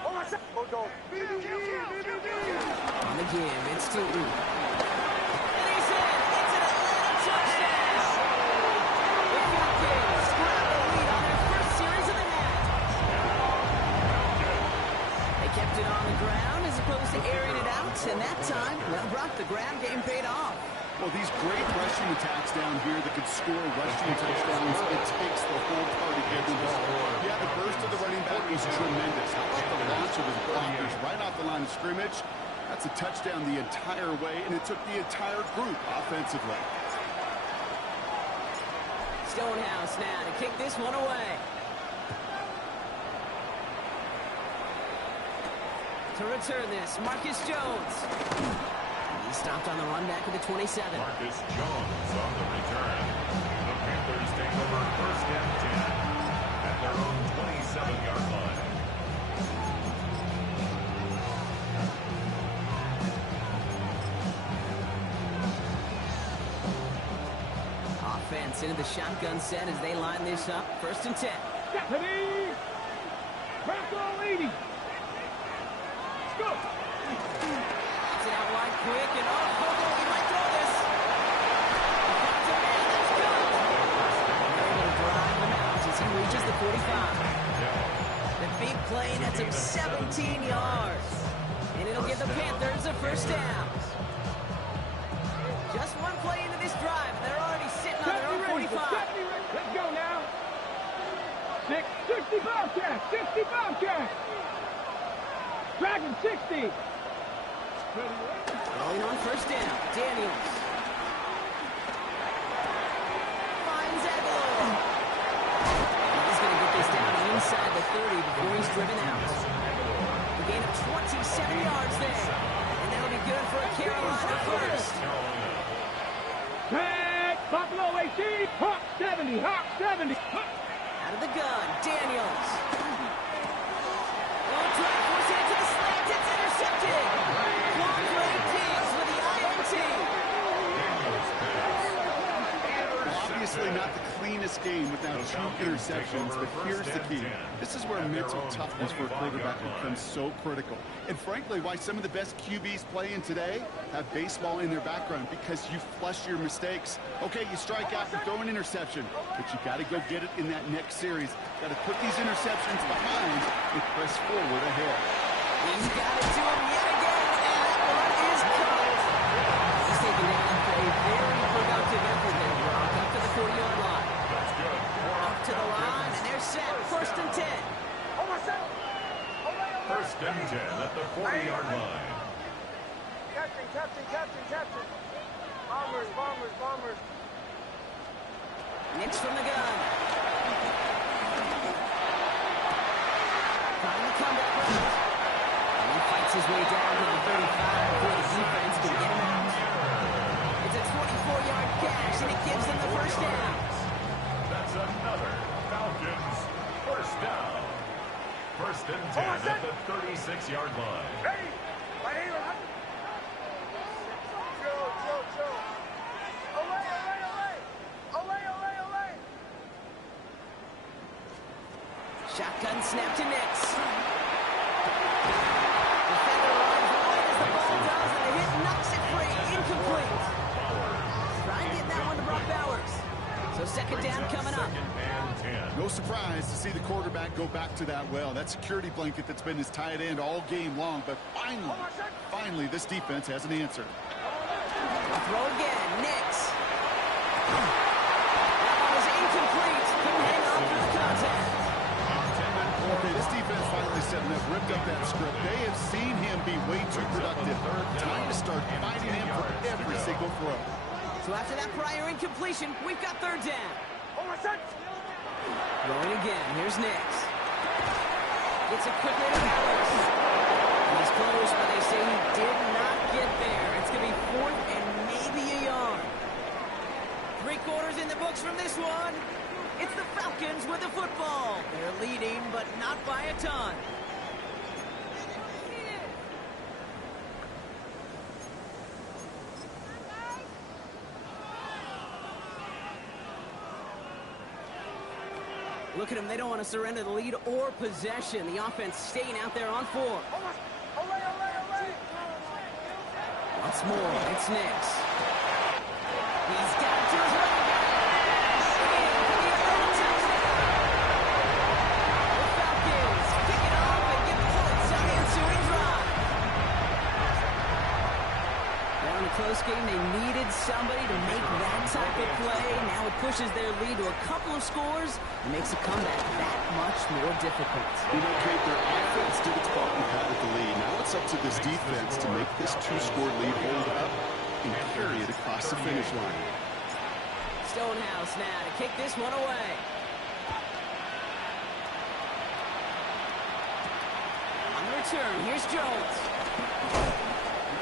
On the give, it's Tootin. And he's in. It's an Atlanta touchdown. The Falcons grab the lead on their first series of the half. They kept it on the ground as opposed to airing it out, and that time, well, Brock, the ground game paid off. Well, these great rushing attacks down here that could score rushing touchdowns, it takes the whole party to get the ball. Yeah, the burst of the running back is tremendous. How about the launch of his blockers right off the line of scrimmage? That's a touchdown the entire way, and it took the entire group offensively. Stonehouse now to kick this one away. To return this, Marcus Jones. He stopped on the run back at the 27. Marcus Jones on the return. The Panthers take over first and 10 at their own 27-yard line. Offense into the shotgun set as they line this up. First and 10. Stephanie! Bronco 80! Let's go! Gets it out wide quick, and he might throw this. Finds a man that's good. They're able to drive him out as he reaches the 45. The big play nets him 17 yards. And it'll give the Panthers a first down. Just one 6, 60 Bobcat, 60 Bobcat. Dragon 60. Rolling on first down. Daniels. Finds Aguilar. He's going to get this down inside the 30 before he's driven out. A gain of 27 yards there. And that'll be good for a Carolina first. Tag, Buffalo 18, Hawk 70, Hawk 70. Out of the gun, Daniels. Long drive, forcing it to the slant. It's intercepted. Long for 18s with the INT. Obviously not the cleanest game without 2 interceptions, but here's the key. This is where mental toughness for a quarterback becomes so critical. And frankly, why some of the best QBs playing today have baseball in their background, because you flush your mistakes. Okay, you strike out and throw an interception, but you got to go get it in that next series. Got to put these interceptions behind and press forward ahead. He's got it to him yet again, and that one is caught. He's taken down after a very productive effort there, Brock, up to the 40-yard line. That's good. Up to the line, and they're set. First and 10. First and 10 at the 40-yard line. Captain. Bombers. Nix from the gun. Trying to come back route. And he fights his way down to the 35 before the defense can get him out. It's a 24-yard catch, and it gives them the first down. That's another Falcons first down. First and 10 at the 36-yard line. Ready? Right here. Joe. Away. Shotgun snap to Nix. Defender runs away as the ball does, and the hit knocks it free. Incomplete. Try and get that one to Brock Bowers. So second down coming up. Second and 10. No surprise to see the quarterback go back to that well. That security blanket that's been his tight end all game long, but finally this defense has an answer. Throw again, Nix. That one was incomplete. Couldn't hang on through the contact. Okay, this defense finally setting up, ripped up that script. They have seen him be way too productive. Time to start fighting him for every single throw. So after that prior incompletion, we've got third down. Throwing again. Here's Nix. Gets a quick hit of Bowers. He's close, but they say he did not get there. It's going to be fourth and maybe a yard. 3 quarters in the books from this one. It's the Falcons with the football. They're leading, but not by a ton. Look at them. They don't want to surrender the lead or possession. The offense staying out there on 4. Once more, it's Nix. He's got it to his running back. The Falcons pick it up and get points on the ensuing drive. Down in a close game, they needed somebody to make that type of play. Now it pushes their lead to a couple of scores and makes a comeback that much more difficult. You know, Kate, their offense did its part and padded the lead. Now it's up to this defense to make this 2-score lead hold up and carry it across the finish line. Stonehouse now to kick this one away. On the return, here's Jones.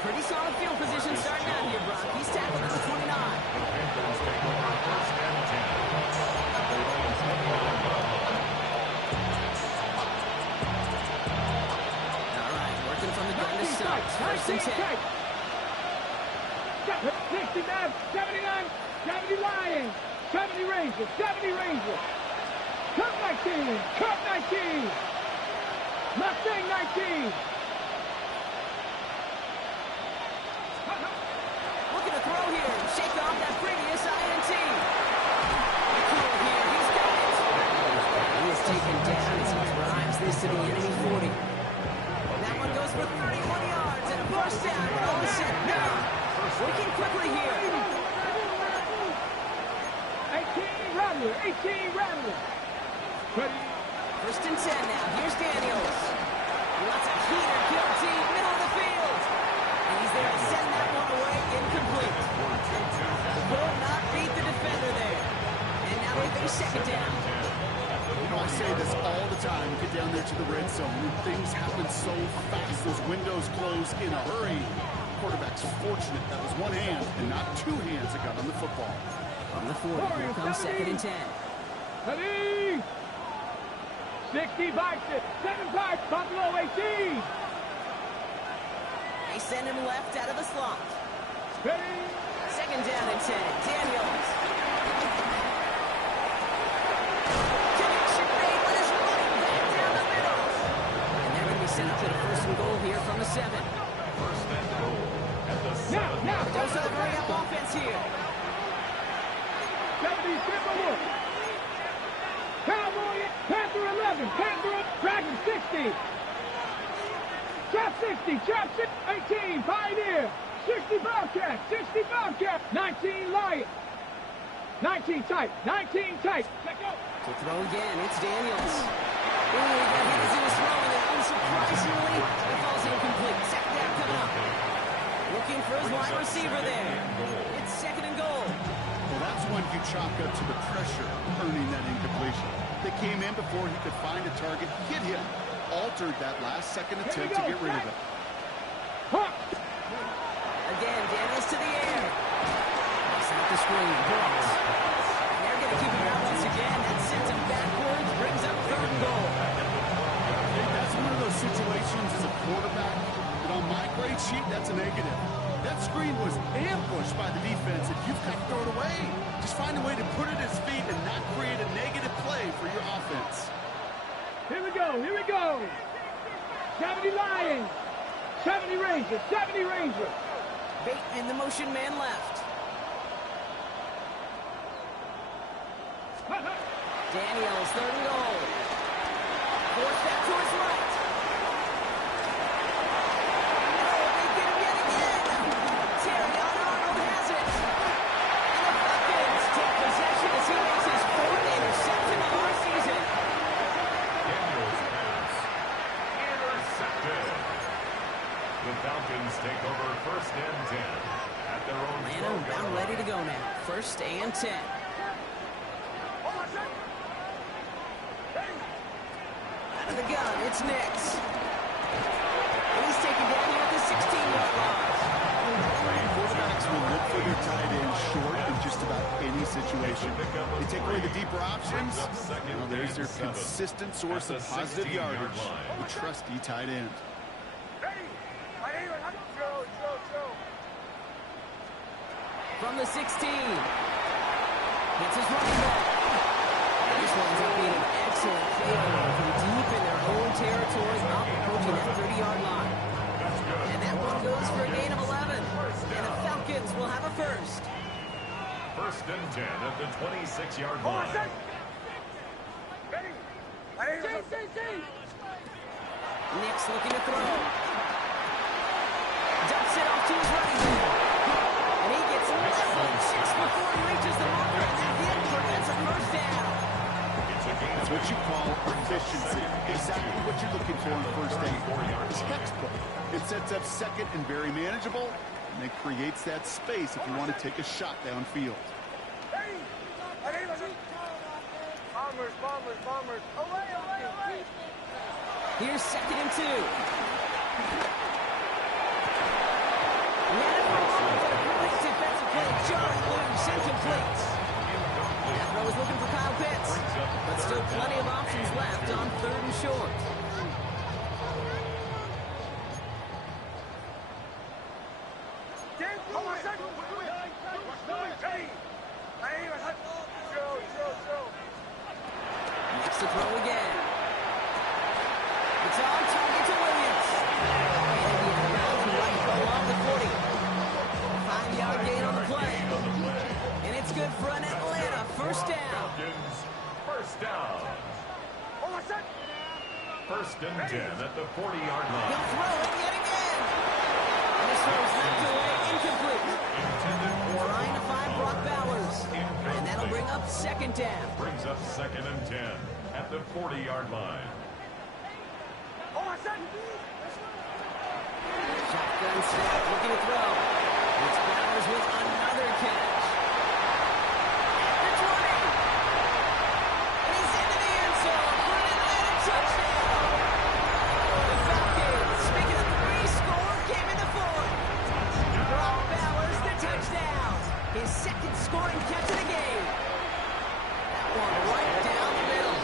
Pretty solid field position starting out here, Brock. He's tackled at the 29. Panthers take over first and 10. All right, working from the gun to start. First and 10. 69, 79, 70 Lions, 70 Rangers, 70 Rangers. Cup 19, Cup 19. Mustang 19. Looking to throw here. Shake off that previous INT. Cool here. He's got it. He is taken down as he drives this to the enemy 40. That one goes for 31 yards and a first down. When all is said and done. Working quickly here. 18 Rattler. First and 10 now. Here's Daniels. He wants a heater, guilty, middle of the field. And he's there to send that one away, incomplete. Could not beat the defender there. And now they face second down. You know, I say this all the time. You get down there to the red zone, and things happen so fast. Those windows close in a hurry. Quarterback's fortunate that was one hand and not two hands that got on the football. From the 40, here comes second and 10. Ready? 65, 7-5, Buffalo 18. They send him left out of the slot. Ready? Second down and 10. Daniels. Connection made with his running back down the middle. And they're going to be sent up to the first and goal here from the 7. First and goal at the 7. Now. Goes over up offense here. 70, triple look. Cowboy, Panther 11, Panther, Dragon 60. Trap 60, Trap 18, Pioneer. 60 Bobcat, 60 Bobcat. 19 Lion. 19 tight, 19 tight. Check out. To throw again, it's Daniels. Ooh, he got hit as he was throwing it. Unsurprisingly, it falls incomplete. Second down coming up. Looking for his wide receiver there. It's second and goal. Well, that's when you chalk up to the pressure earning that incompletion. They came in before he could find a target, hit him, altered that last-second attempt to get rid of it. Again, Daniels to the air. He's out the screen. Brooks. And they're going to keep him out once again. That sends him backwards, brings up third and goal. That's one of those situations as a quarterback that on my grade sheet, that's a negative. That screen was ambushed by the defense, and you've got to throw it away. Just find a way to put it at his feet and not create a negative play for your offense. Here we go, here we go. 70 Lions, 70 Rangers, 70 Rangers. Bait in the motion man left. Daniels, third and goal. Force that to his right. Oh, they get him yet again. Terry Arnold has it. And the Falcons take possession as he makes his fourth interception of our season. Daniels pass. Intercepted. The Falcons take over first and 10 at their own Atlanta about ready to go now. First and 10. Out of the gun, it's Nix. He's taken down here at the 16-yard line. Quarterbacks will look for their tight end short in just about any situation. They take away the deeper options. Well, there's their consistent source of positive yardage, the trusty tight end. From the 16. Hits his running back. This one's up being an excellent failure from deep in their own territory, up approaching that 30-yard line. And that one goes for a gain of 11. And the Falcons will have a first. First and 10 at the 26-yard line. Nix looking to throw. Dumps it off to his running back. And he gets leveled just before he reaches the marker. And that hit prevents a first down. That's what you call efficiency. Exactly what you're looking for in first aid. It's textbook. It sets up second and very manageable, and it creates that space if you want to take a shot downfield. Bombers. Away. Here's second and 2. Defensive play, jarring loose, incomplete. That throw is looking for Kyle Pitts, but still plenty of options left on third and short. Next to throw again. It's on target to Williams. And he rounds right along the 40. 5-yard gain on the play. And it's good for an Atlanta first down. First down. First and 10 at the 40-yard line. He'll throw it yet again. And this throw is knocked away, incomplete. Trying to find Brock Bowers. And that'll bring up second down. Brings up second and 10. at the 40-yard line. Shotgun snap, looking to throw. It's Bowers with another catch. At the 20. And he's into the end zone for an Atlanta touchdown. The Falcons, speaking of three, score came in the fourth. Brock Bowers, the touchdown. His second scoring catch of the game. That one right down the middle.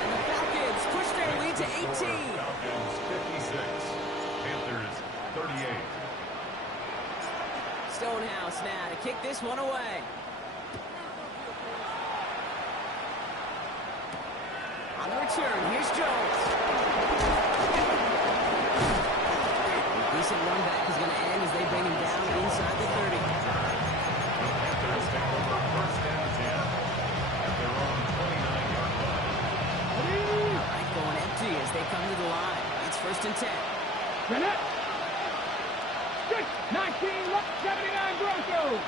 And the Falcons push their lead to 18. Falcons 56, Panthers 38. Stonehouse now to kick this one away. On the return, here's Jones. A decent run back is going to end as they bring him down inside the 30. The Panthers take over first and 10 at their own 29-yard line. All right, going empty as they come to the line. It's first and 10. Minute. 19, 79 Broncos.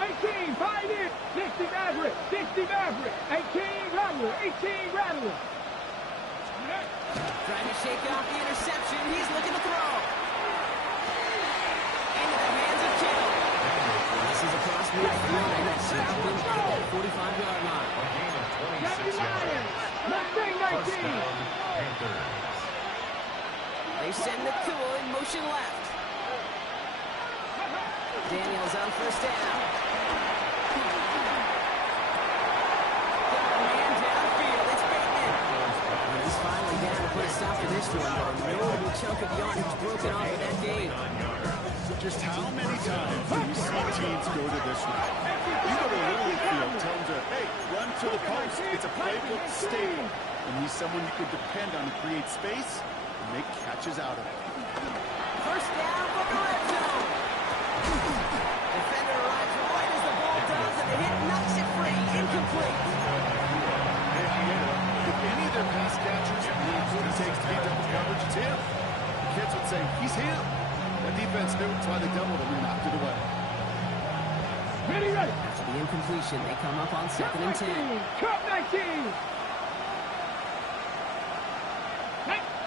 18, Pioneer. 60 Maverick. 60 Maverick. 18 Rattler. 18 Rattler. Trying to shake off the interception. He's looking to throw. Into the hands of Kittle. This is across midfield, and that's Falcons at that 45-yard line. A gain of 26 yards. 19. Touchdown, Panthers. They send the Cool in motion left. Daniels on first down. Got a man downfield. It's Bateman. And he's finally down to put a stop to this one, but a notable chunk of yardage broken off of that game. Just how many times do you see teams go to this route? You go to Little League field, tell them to, hey, run to the post. It's a playbook staple. And he's someone you could depend on to create space and make catches out of it. First down from the red zone. Defender arrives right as the ball does, and the hit knocks it free. Incomplete. If any of their pass catchers needs what it takes to beat double coverage, it's him. The kids would say, he's him. That defense knew it's why they doubled him and knocked it away. Ready, ready. After the incompletion, they come up on second and 10. Cup 19.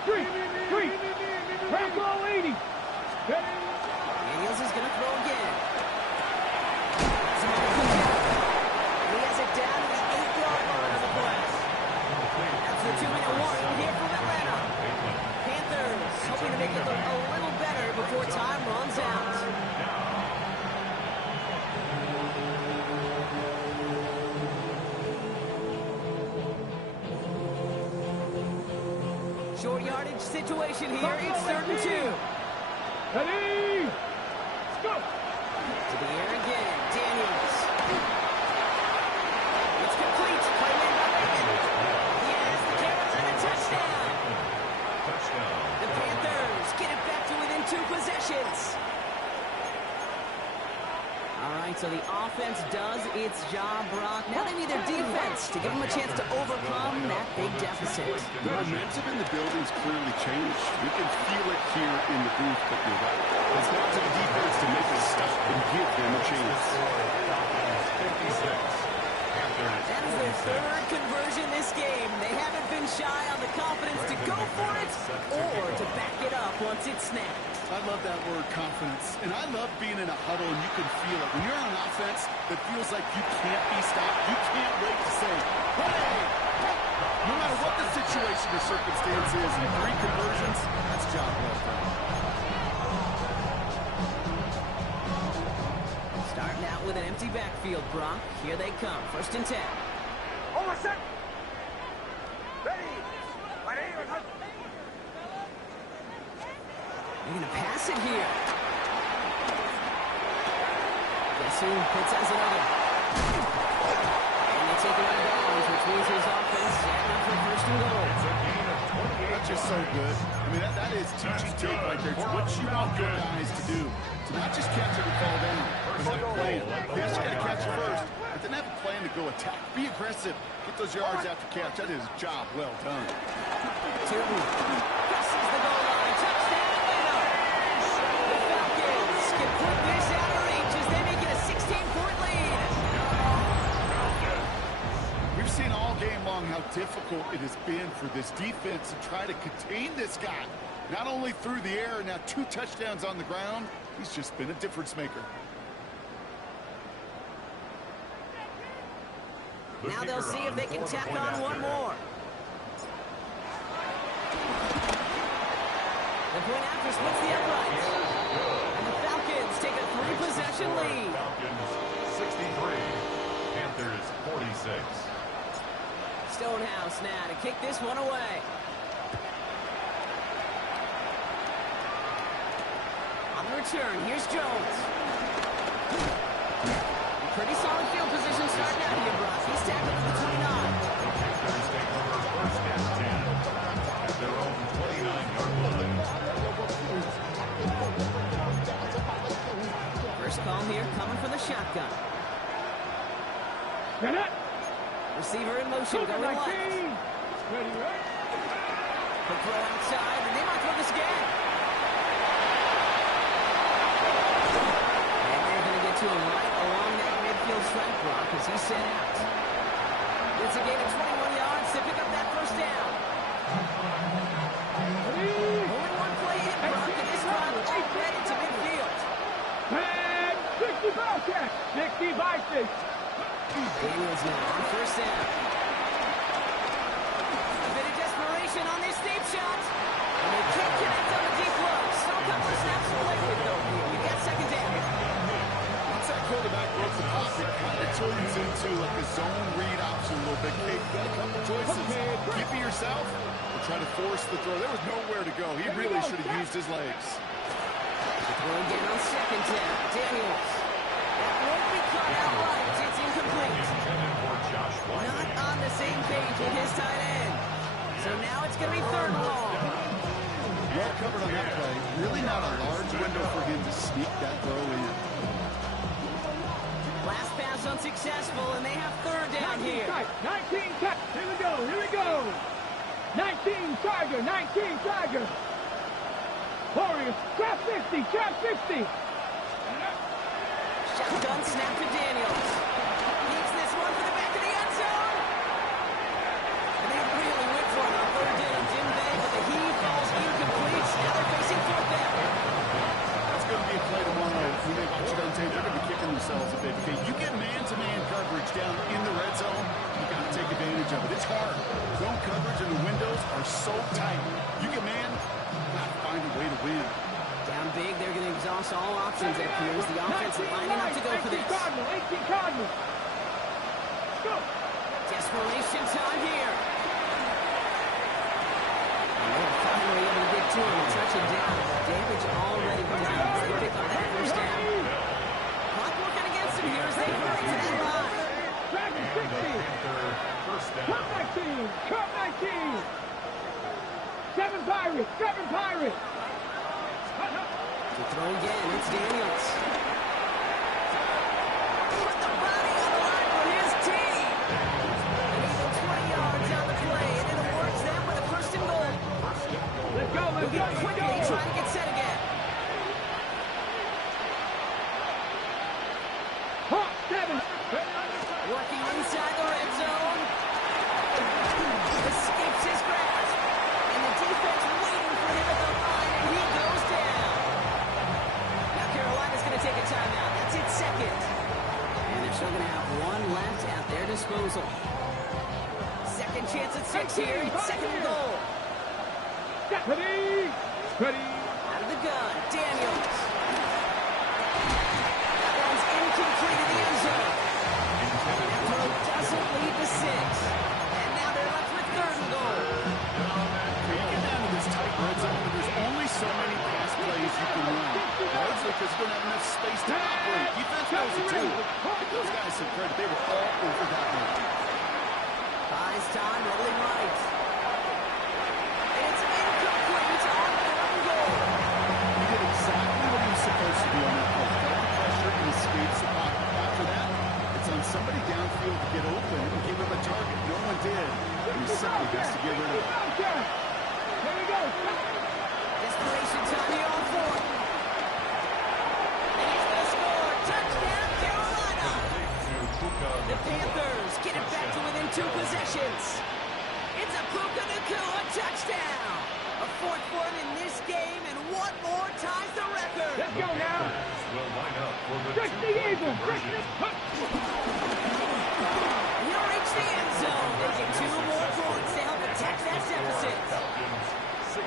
3. Franco 80. Daniels is going to throw again. And he has it down to the 8-yard line of the play. That's the 2-minute warning here from Atlanta. Panthers hoping to make it look a little better before time runs out. Short yardage situation here. It's third and 2. Ready. Let's go. To the air again. Daniels. It's complete. Play made by Bateman. He has the Carolina touchdown. Touchdown. The Panthers get it back to within 2 possessions. All right, so the offense does its job, Brock. Now they need their defense to give them a chance to overcome that big deficit. The momentum in the building's clearly changed. We can feel it here in the booth, but you're right. It's not to the defense to make it stop and give them a chance. Falcons 56, Panthers That is their 3rd conversion this game. They haven't been shy on the confidence to go for it or to back it up once it's snapped. I love that word, confidence. And I love being in a huddle and you can feel it. When you're on offense, that feels like you can't be stopped. You can't wait to say, hey! No matter what the situation or circumstance is, in 3 conversions, that's job well done. Starting out with an empty backfield, Brock. Here they come. First and 10. Over set. Ready. They're going to pass it here. Guessing Pitts has another. And they take it out of bounds, which means his offense set up for first and goal. It's a gain of 28 That's just so good. I mean, that is teaching tape right there. It's what you want your guys to do. To not just catch it and fall down, but have a plan. Yes, you got to catch it first, but then have a plan to go attack. Be aggressive. Get those yards after catch. That is a job well done. Two. Crosses the goal line. Touchdown, Atlanta. The Falcons can put this out of reach as they make it a 16-point lead. We've seen all game long how difficult it has been for this defense to try to contain this guy. Not only through the air, now 2 touchdowns on the ground. He's just been a difference maker. Now they'll see if they can tack on one more. The point after splits the uprights. And the Falcons take a 3-possession lead. Falcons 63, Panthers 46. Stonehouse now to kick this one away. On the return, here's Jones. Pretty solid field position starting out here, Brock. He's tackled at the 29. The Panthers take over first and 10 at their own 29-yard line. First call here coming from the shotgun. Get it. Receiver in motion going left. Ready, right? The throw outside, and they might throw this again. And they're going to get to him right along that midfield strike block as he's set out. It's a gain of 21 yards to pick up that first down. Only one play hit, Brock, and this drive already to midfield. And 60 Bobcats. 60 by 6. Daniels now on first down. A bit of desperation on this deep shot. And they can't connect on the deep low. Still couple of snaps to play with, though. You get second down. Once that quarterback broke the pocket, it kind of turns into like a zone read option a little bit. Kate, you've got a couple choices. Keep it yourself or try to force the throw. There was nowhere to go. He really should have used his legs. The throw again on second down. Daniels. That won't be caught outright. It's incomplete. Intended for Josh White. Not on the same page with his tight end. So now it's going to be third and long. Well covered on that play. Really not a large window for him to sneak that throw in. Last pass unsuccessful, and they have third down 19 here. tight. 19 tight. Here we go. Here we go. 19 Tiger. 19 Tiger. Warriors. Trap 50. Trap 50. Shotgun snap to Daniels. Keeps this one for the back of the end zone. And they really went for it on third down. Jim Bay, but the heave falls incomplete. Now they're facing fourth down. That's going to be a play tomorrow. When they watch it on tape, they're going to be kicking themselves a bit. Okay, you get man-to-man coverage down in the red zone, you got to take advantage of it. It's hard. Zone coverage and the windows are so tight. You get man, you got to find a way to win. Down big, they're going to exhaust all options, it appears. The offense lining up to go for this. 18 Cardinal. Go. Desperation time here. And they're finally able to get to him and touch him down. Damage already done. They pick up that first down. Clock working against him here as they hurry to that line. Dragon 60. First down. Cup 19. Cup 19. 7 Pirates. 7 Pirates. To throw again, it's Daniels. Put the body on the line for his team. And even 20 yards on the play, and it awards them with a first and goal. Let's go. We'll Let's get go. quickly Let's go. trying to get set again. Hawk 7. Working inside the red zone. Escapes his grasp. And the defense waiting for him at the line, and he goes down. Now Carolina's going to take a timeout. That's its second. And they're still going to have one left at their disposal. Second chance at 6 here. It's second and goal. Ready. Ready. Out of the gun, Daniels. That one's incomplete in the end zone. That throw doesn't lead to 6. And now they're left with third and goal. You get down to this tight red zone, and there's only so many pass plays you can run. Largely because you don't have enough space to operate. Defense knows it too. Give those guys some credit. They were all over that one. Buys time, rolling right. And it's incomplete on third and goal. He did exactly what he was supposed to do on that play. Felt the pressure and escapes the pocket. After that, it's on somebody downfield to get open and give him a target. No one did. And he simply has to get rid of it. Here we go. Desperation time here on fourth. And he's going to score. Touchdown, Carolina. To Puka The Panthers get it back to within 2 possessions. Puka Nacua, touchdown. A fourth for him in this game, and one more ties the record. Let's go now. Will line up for the 60 two-point Eagles. conversion. 60. He'll reach the end zone. They get 2 more points to help attack that deficit.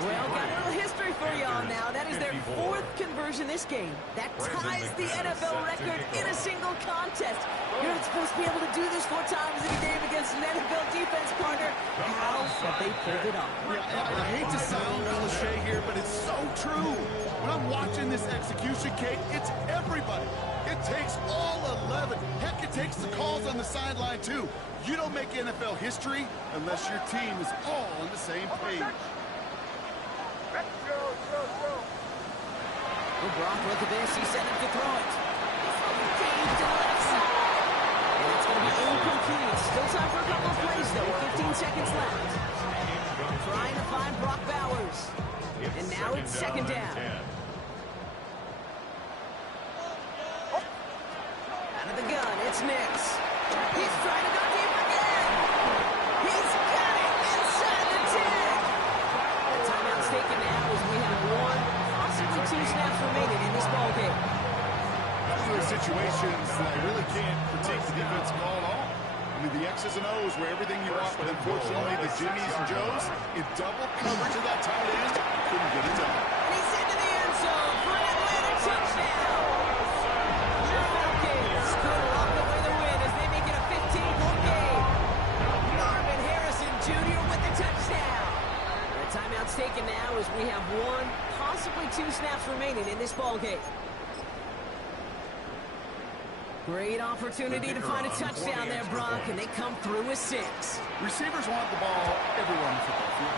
Well, got a little history for you all now. That is their 4th conversion this game. That ties the NFL record in a single contest. You're not supposed to be able to do this 4 times in a game against an NFL defense partner. How have they pulled it off? I hate to sound cliche here, but it's so true. When I'm watching this execution, Kate, it's everybody. It takes all 11. Heck, it takes the calls on the sideline, too. You don't make NFL history unless your team is all on the same page. Well, Brock, look at this. He's set up to throw it. Game to the left side. And it's going to be incomplete. Still time for a couple of plays, though. 15 seconds left. Trying to find Brock Bowers. And now it's second down. Out of the gun, it's Nix. He's trying to go deep again. He's got it inside the 10. The timeout's taken now as we have 1, possibly 2 snaps remaining in this ballgame. Those are situations that I really can't critique the defense call at all. I mean, the X's and O's were everything you want, but unfortunately, the Jimmies and Joes, in double coverage of that tight end, couldn't get it done. And he's into the end zone for an Atlanta touchdown. The Falcons could walk away the win as they make it a 15-point game. Marvin Harrison Jr. with the touchdown. The timeout's taken now as we have 1, possibly 2 snaps remaining in this ballgame. Great opportunity to find a touchdown there, Brock, and they come through with 6. Receivers want the ball everywhere on the football field.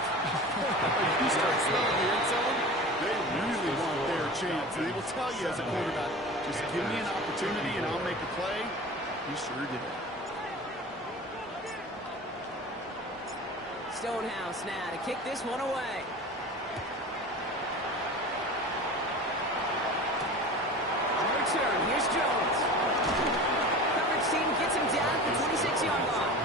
You start smelling the end zone, they really want their chance. And they will tell you as a quarterback, just give me an opportunity and I'll make a play. He sure did it. Stonehouse now to kick this one away. On return, here's Jones. Coverage team gets him down at the 26-yard line.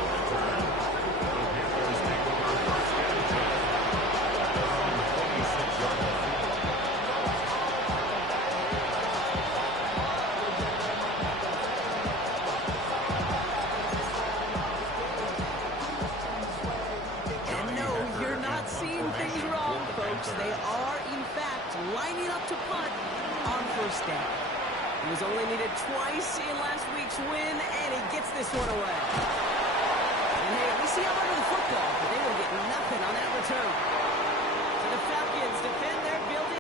And no, you're not seeing things wrong, folks. They are, in fact, lining up to punt on first down. He was only needed twice in last week's win, and he gets this one away. And hey, we see how under the football, but they will get nothing on that return. So the Falcons defend their